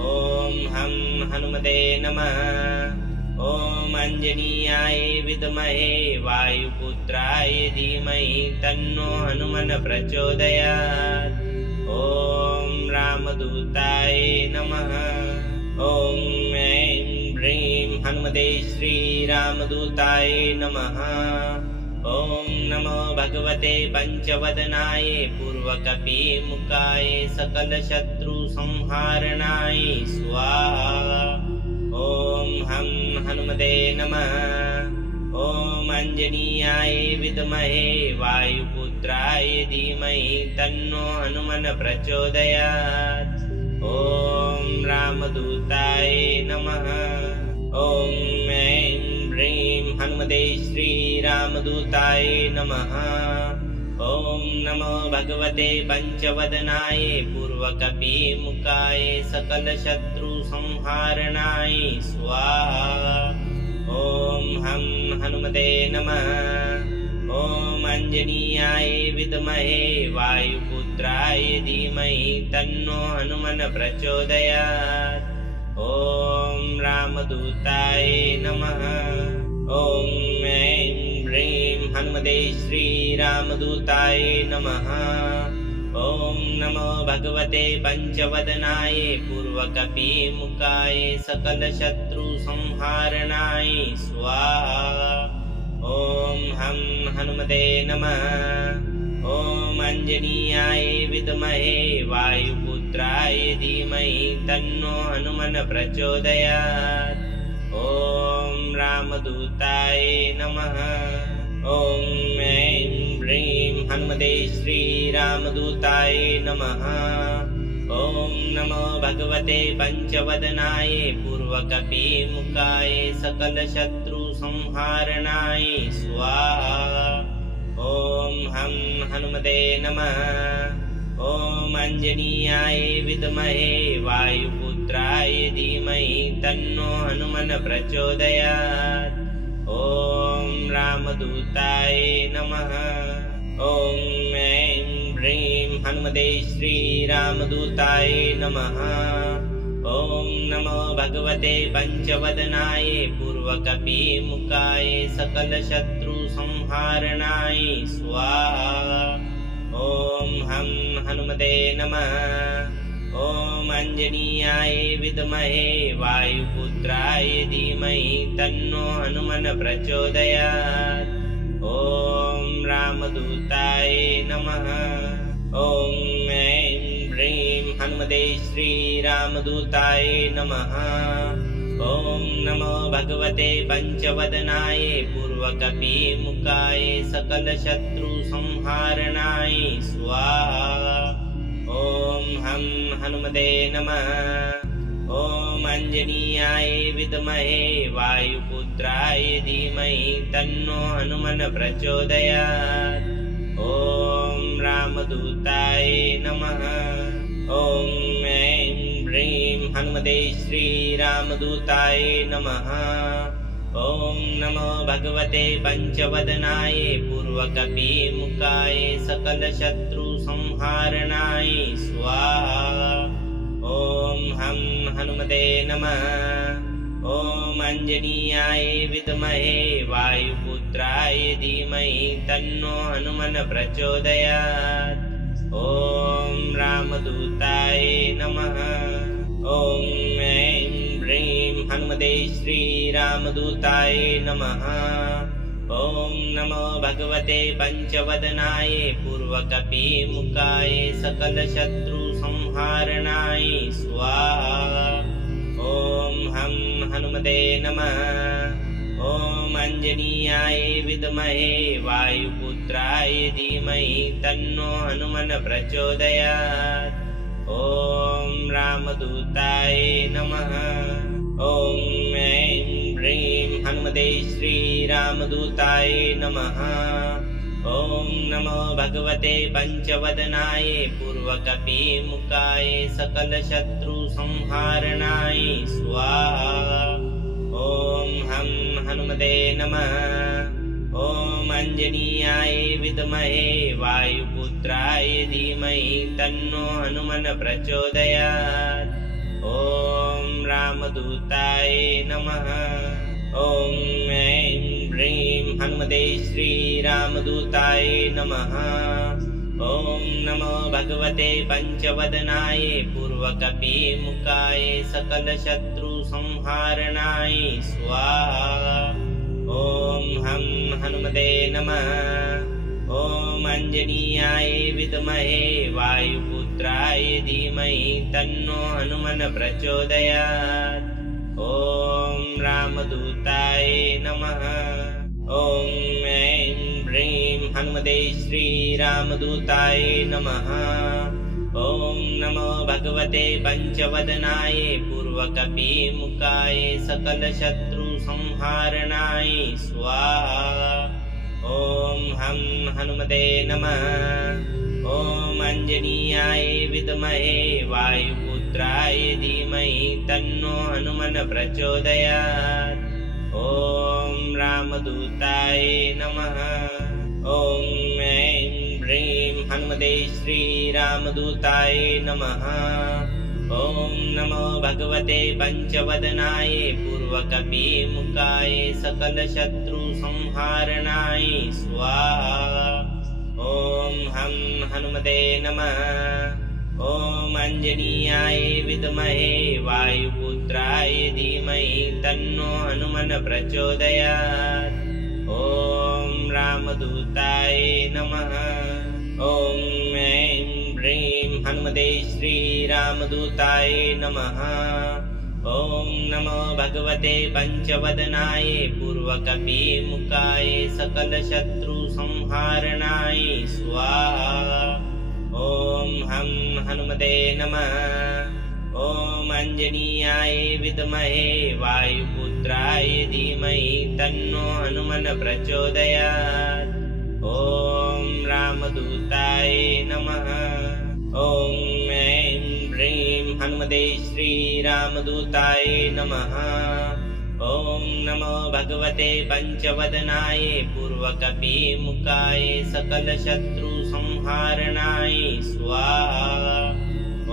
ॐ हं हनुमते नमः। ॐ अंजनीयाय विद्महे वायुपुत्राय धीमहि तन्नो हनुमन् प्रचोदयात्। ॐ रामदूताय नमः। ॐ ऐं ह्रीं हनुमते श्रीरामदूताय नमः। ॐ नमो भगवते पंचवदनाय पूर्वकपिमुखाय सकलशत्रुसंहारणाय स्वाहा। ॐ हं हनुमते नमः। ॐ अंजनीयाय विद्महे वायुपुत्राय धीमहि तन्नो हनुमन् प्रचोदयात्। ॐ रामदूताय नमः। ॐ ऐं ह्रीं हनुमते श्रीरामदूताय नमः। ॐ नमो भगवते पंचवदनाय पूर्वकपिमुखाय सकलशत्रुसंहारणाय स्वाहा। ॐ हं हनुमते नमः। ॐ अंजनीयाय विद्महे वायुपुत्राय धीमहि तन्नो हनुमन् प्रचोदयात्। ॐ रामदूताय नमः। ॐ ऐं ह्रीं हनुमते श्रीरामदूताय नमः। ॐ नमो भगवते पंचवदनाय पूर्वकपिमुखाय सकलशत्रुसंहारणाय स्वाहा। ॐ हं हनुमते नमः। ॐ अंजनीयाय विद्महे वायुपुत्राय धीमहि तन्नो हनुमन् प्रचोदयात्। ॐ रामदूताय नमः। ॐ ऐं ह्रीं हनुमते श्रीरामदूताय नमः। ॐ नमो भगवते पंचवदनाय पूर्वकपिमुखाय सकलशत्रुसंहारणाय स्वाहा। ॐ हं हनुमते नमः। ॐ अंजनीयाय विद्महे वायुपुत्राय धीमहि तन्नो हनुमन् प्रचोदयात्। ॐ रामदूताय नमः। ॐ ऐं ह्रीं हनुमते श्रीरामदूताय नमः। ॐ नमो भगवते पंचवदनाय पूर्वकपिमुखाय सकलशत्रुसंहारणाय स्वाहा। ॐ हं हनुमते नमः। ॐ अंजनीयाय विद्महे वायुपुत्राय धीमहि तन्नो हनुमन् प्रचोदयात्। ॐ रामदूताय नमः। ॐ ऐं ह्रीं हनुमते श्रीरामदूताय नमः। ॐ नमो भगवते पंचवदनाय पूर्वकपिमुखाय सकलशत्रुसंहारणाय स्वाहा। ॐ हं हनुमते नमः। ॐ अंजनीयाय विद्महे वायुपुत्राय धीमहि तन्नो हनुमन् प्रचोदयात्। ॐ रामदूताय नमः। ॐ ऐं ह्रीं हनुमते श्रीरामदूताय नमः। ॐ नमो भगवते पंचवदनाय पूर्वकपिमुखाय सकलशत्रुसंहारणाय स्वाहा। ॐ हं हनुमते नमः। ॐ अंजनीयाय विद्महे वायुपुत्राय धीमहि तन्नो हनुमन् प्रचोदयात्। ॐ रामदूताय नमः। ॐ ऐं ह्रीं हनुमते श्रीरामदूताय नमः। ॐ नमो भगवते पंचवदनाय पूर्वकपिमुखाय सकलशत्रुसंहारणाय स्वाहा। ॐ हं हनुमते नमः। ॐ अंजनीयाय विद्महे वायुपुत्राय धीमहि तन्नो हनुमन् प्रचोदयात्। ॐ रामदूताय नमः। ॐ ऐं ह्रीं हनुमते श्रीरामदूताय नमः। ॐ नमो भगवते पंचवदनाय पूर्वकपिमुखाय सकलशत्रुसंहारणाय स्वाहा। ॐ हं हनुमते नमः। ॐ अंजनीयाय विद्महे वायुपुत्राय धीमहि तन्नो हनुमन् प्रचोदयात्। ॐ रामदूताय नमः। ॐ ऐं ह्रीं हनुमते श्रीरामदूताय नमः। ॐ नमो भगवते पंचवदनाय पूर्वकपिमुखाय सकलशत्रुसंहारणाय स्वाहा। ॐ हं हनुमते नमः। ॐ अंजनीयाय विद्महे वायुपुत्राय धीमहि तन्नो हनुमन् प्रचोदयात्। ॐ रामदूताय नमः। ॐ ऐं ह्रीं हनुमते श्रीरामदूताय नमः। ॐ नमो भगवते पंचवदनाय पूर्वकपिमुखाय सकलशत्रुसंहारणाय स्वाहा। ॐ हं हनुमते नमः। ॐ अंजनीयाय विद्महे वायुपुत्राय धीमहि तन्नो हनुमन् प्रचोदयात्। ॐ रामदूताय नमः। ॐ ऐं ह्रीं हनुमते श्रीरामदूताय नमः। ॐ नमो भगवते पंचवदनाय पूर्वकपिमुखाय सकलशत्रुसंहारणाय स्वाहा। ॐ हं हनुमते नमः। ॐ अंजनीयाय विद्महे वायुपुत्राय धीमहि तन्नो हनुमन् प्रचोदयात्। ॐ रामदूताय नमः। ॐ ऐं ह्रीं हनुमते श्रीरामदूताय नमः। ॐ नमो भगवते पंचवदनाय पूर्वकपिमुखाय सकलशत्रुसंहारणाय स्वाहा। ॐ हं हनुमते नमः। ॐ अंजनीयाय विद्महे वायुपुत्राय धीमहि तन्नो हनुमन् प्रचोदयात्। ॐ रामदूताय नमः। ॐ ऐं ह्रीं हनुमते श्रीरामदूताय नमः। ॐ नमो भगवते पंचवदनाय पूर्वकपिमुखाय सकलशत्रुसंहारणाय स्वाहा। ॐ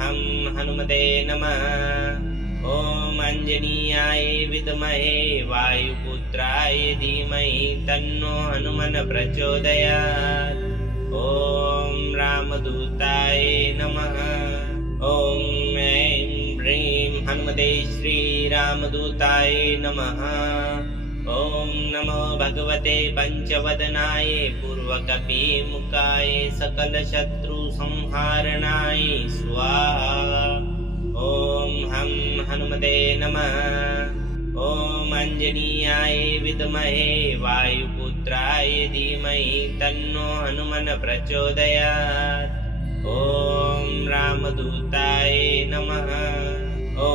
हं हनुमते नमः। ॐ अंजनीयाय विद्महे वायुपुत्राय धीमहि तन्नो हनुमन् प्रचोदयात्। ॐ रामदूताय नमः। ॐ ऐं ह्रीं हनुमते श्रीरामदूताय नमः। ॐ नमो भगवते पंचवदनाय पूर्वकपिमुखाय सकलशत्रुसंहारणाय स्वाहा। ॐ हं हनुमते नमः। ॐ अंजनीयाय विद्महे वायुपुत्राय धीमहि तन्नो हनुमन् प्रचोदयात्। ॐ रामदूताय नमः। ॐ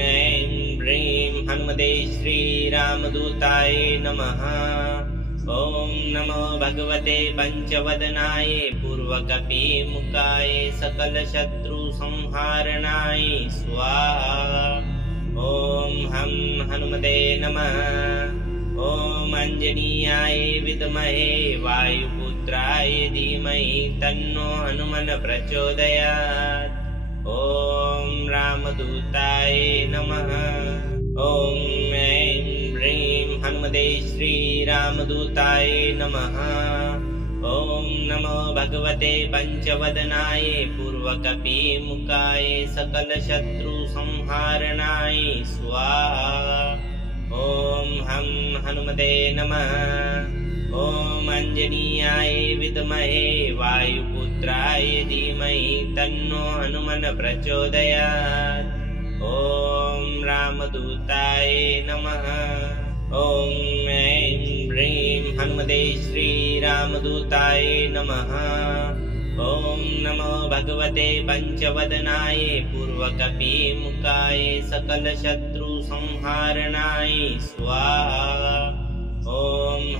ऐं ह्रीं हनुमते श्रीरामदूताय नमः। ॐ नमो भगवते पंचवदनाय पूर्वकपिमुखाय सकलशत्रुसंहारणाय स्वाहा। ॐ हं हनुमते नमः। ॐ अंजनीयाय विद्महे वायुपुत्राय धीमहि तन्नो हनुमन् प्रचोदयात्। ॐ रामदूताय नमः। ॐ ऐं ह्रीं हनुमते श्रीरामदूताय नमः। ॐ नमो भगवते पंचवदनाय पूर्वकपिमुखाय सकलशत्रुसंहारणाय स्वाहा। ॐ हं हनुमते नमः। ॐ अंजनीयाय विद्महे वायुपुत्राय धीमहि तन्नो हनुमन् प्रचोदयात्। ॐ रामदूताय नमः। ॐ ऐं ह्रीं हनुमते श्रीरामदूताय नमः। ॐ नमो भगवते पंचवदनाय पूर्वकपिमुखाय सकलशत्रुसंहारणाय स्वाहा। ॐ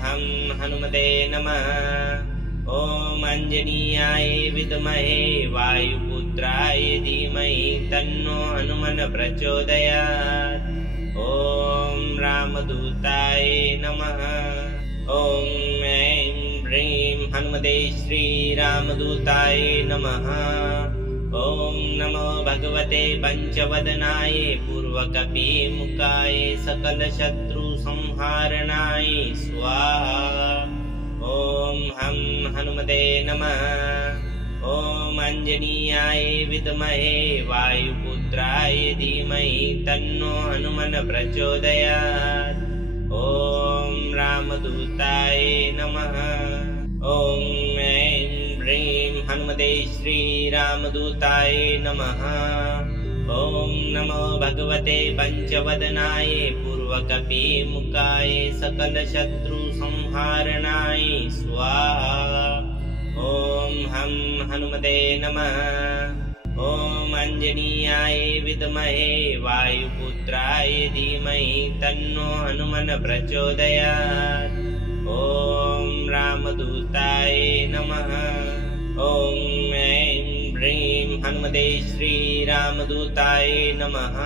हं हनुमते नमः। ॐ अंजनीयाय विद्महे वायुपुत्राय धीमहि तन्नो हनुमन् प्रचोदयात्। ॐ रामदूताय नमः। ॐ ऐं ह्रीं हनुमते श्रीरामदूताय नमः। ॐ नमो भगवते पंचवदनाय पूर्वकपिमुखाय सकलशत्रुसंहारणाय स्वाहा। ॐ हं हनुमते नमः। ॐ अंजनीयाय विद्महे वायुपुत्राय धीमहि तन्नो हनुमन् प्रचोदयात्। ॐ रामदूताय नमः। ॐ ऐं ह्रीं हनुमते श्रीरामदूताय नमः। ॐ नमो भगवते पंचवदनाय पूर्वकपिमुखाय सकलशत्रुसंहारणाय स्वाहा। ॐ हं हनुमते नमः। ॐ अंजनीयाय विद्महे वायुपुत्राय धीमहि तन्नो हनुमन् प्रचोदयात्। ॐ रामदूताय नमः। ॐ ऐं ह्रीं हनुमते श्रीरामदूताय नमः।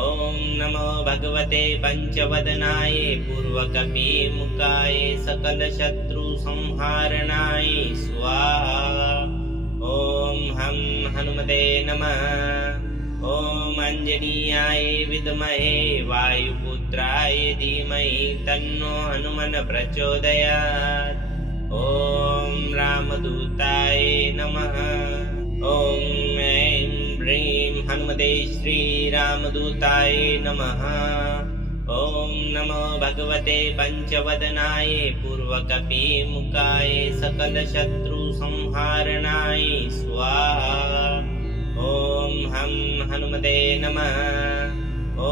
ॐ नमो भगवते पंचवदनाय पूर्वकपिमुखाय सकलशत्रुसंहारणाय स्वाहा। ॐ हं हनुमते नमः। ॐ अंजनीयाय विद्महे वायुपुत्राय धीमहि तन्नो हनुमन् प्रचोदयात्। ॐ रामदूताय नमः। ॐ ऐं ह्रीं हनुमते श्रीरामदूताय नमः। ॐ नमो भगवते पंचवदनाय पूर्वकपिमुखाय सकलशत्रुसंहारणाय स्वाहा। ॐ हं हनुमते नमः। ॐ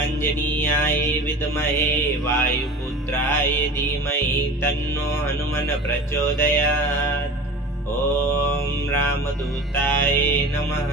अंजनीयाय विद्महे वायुपुत्राय धीमहि तन्नो हनुमन् प्रचोदयात्। ॐ रामदूताय नमः।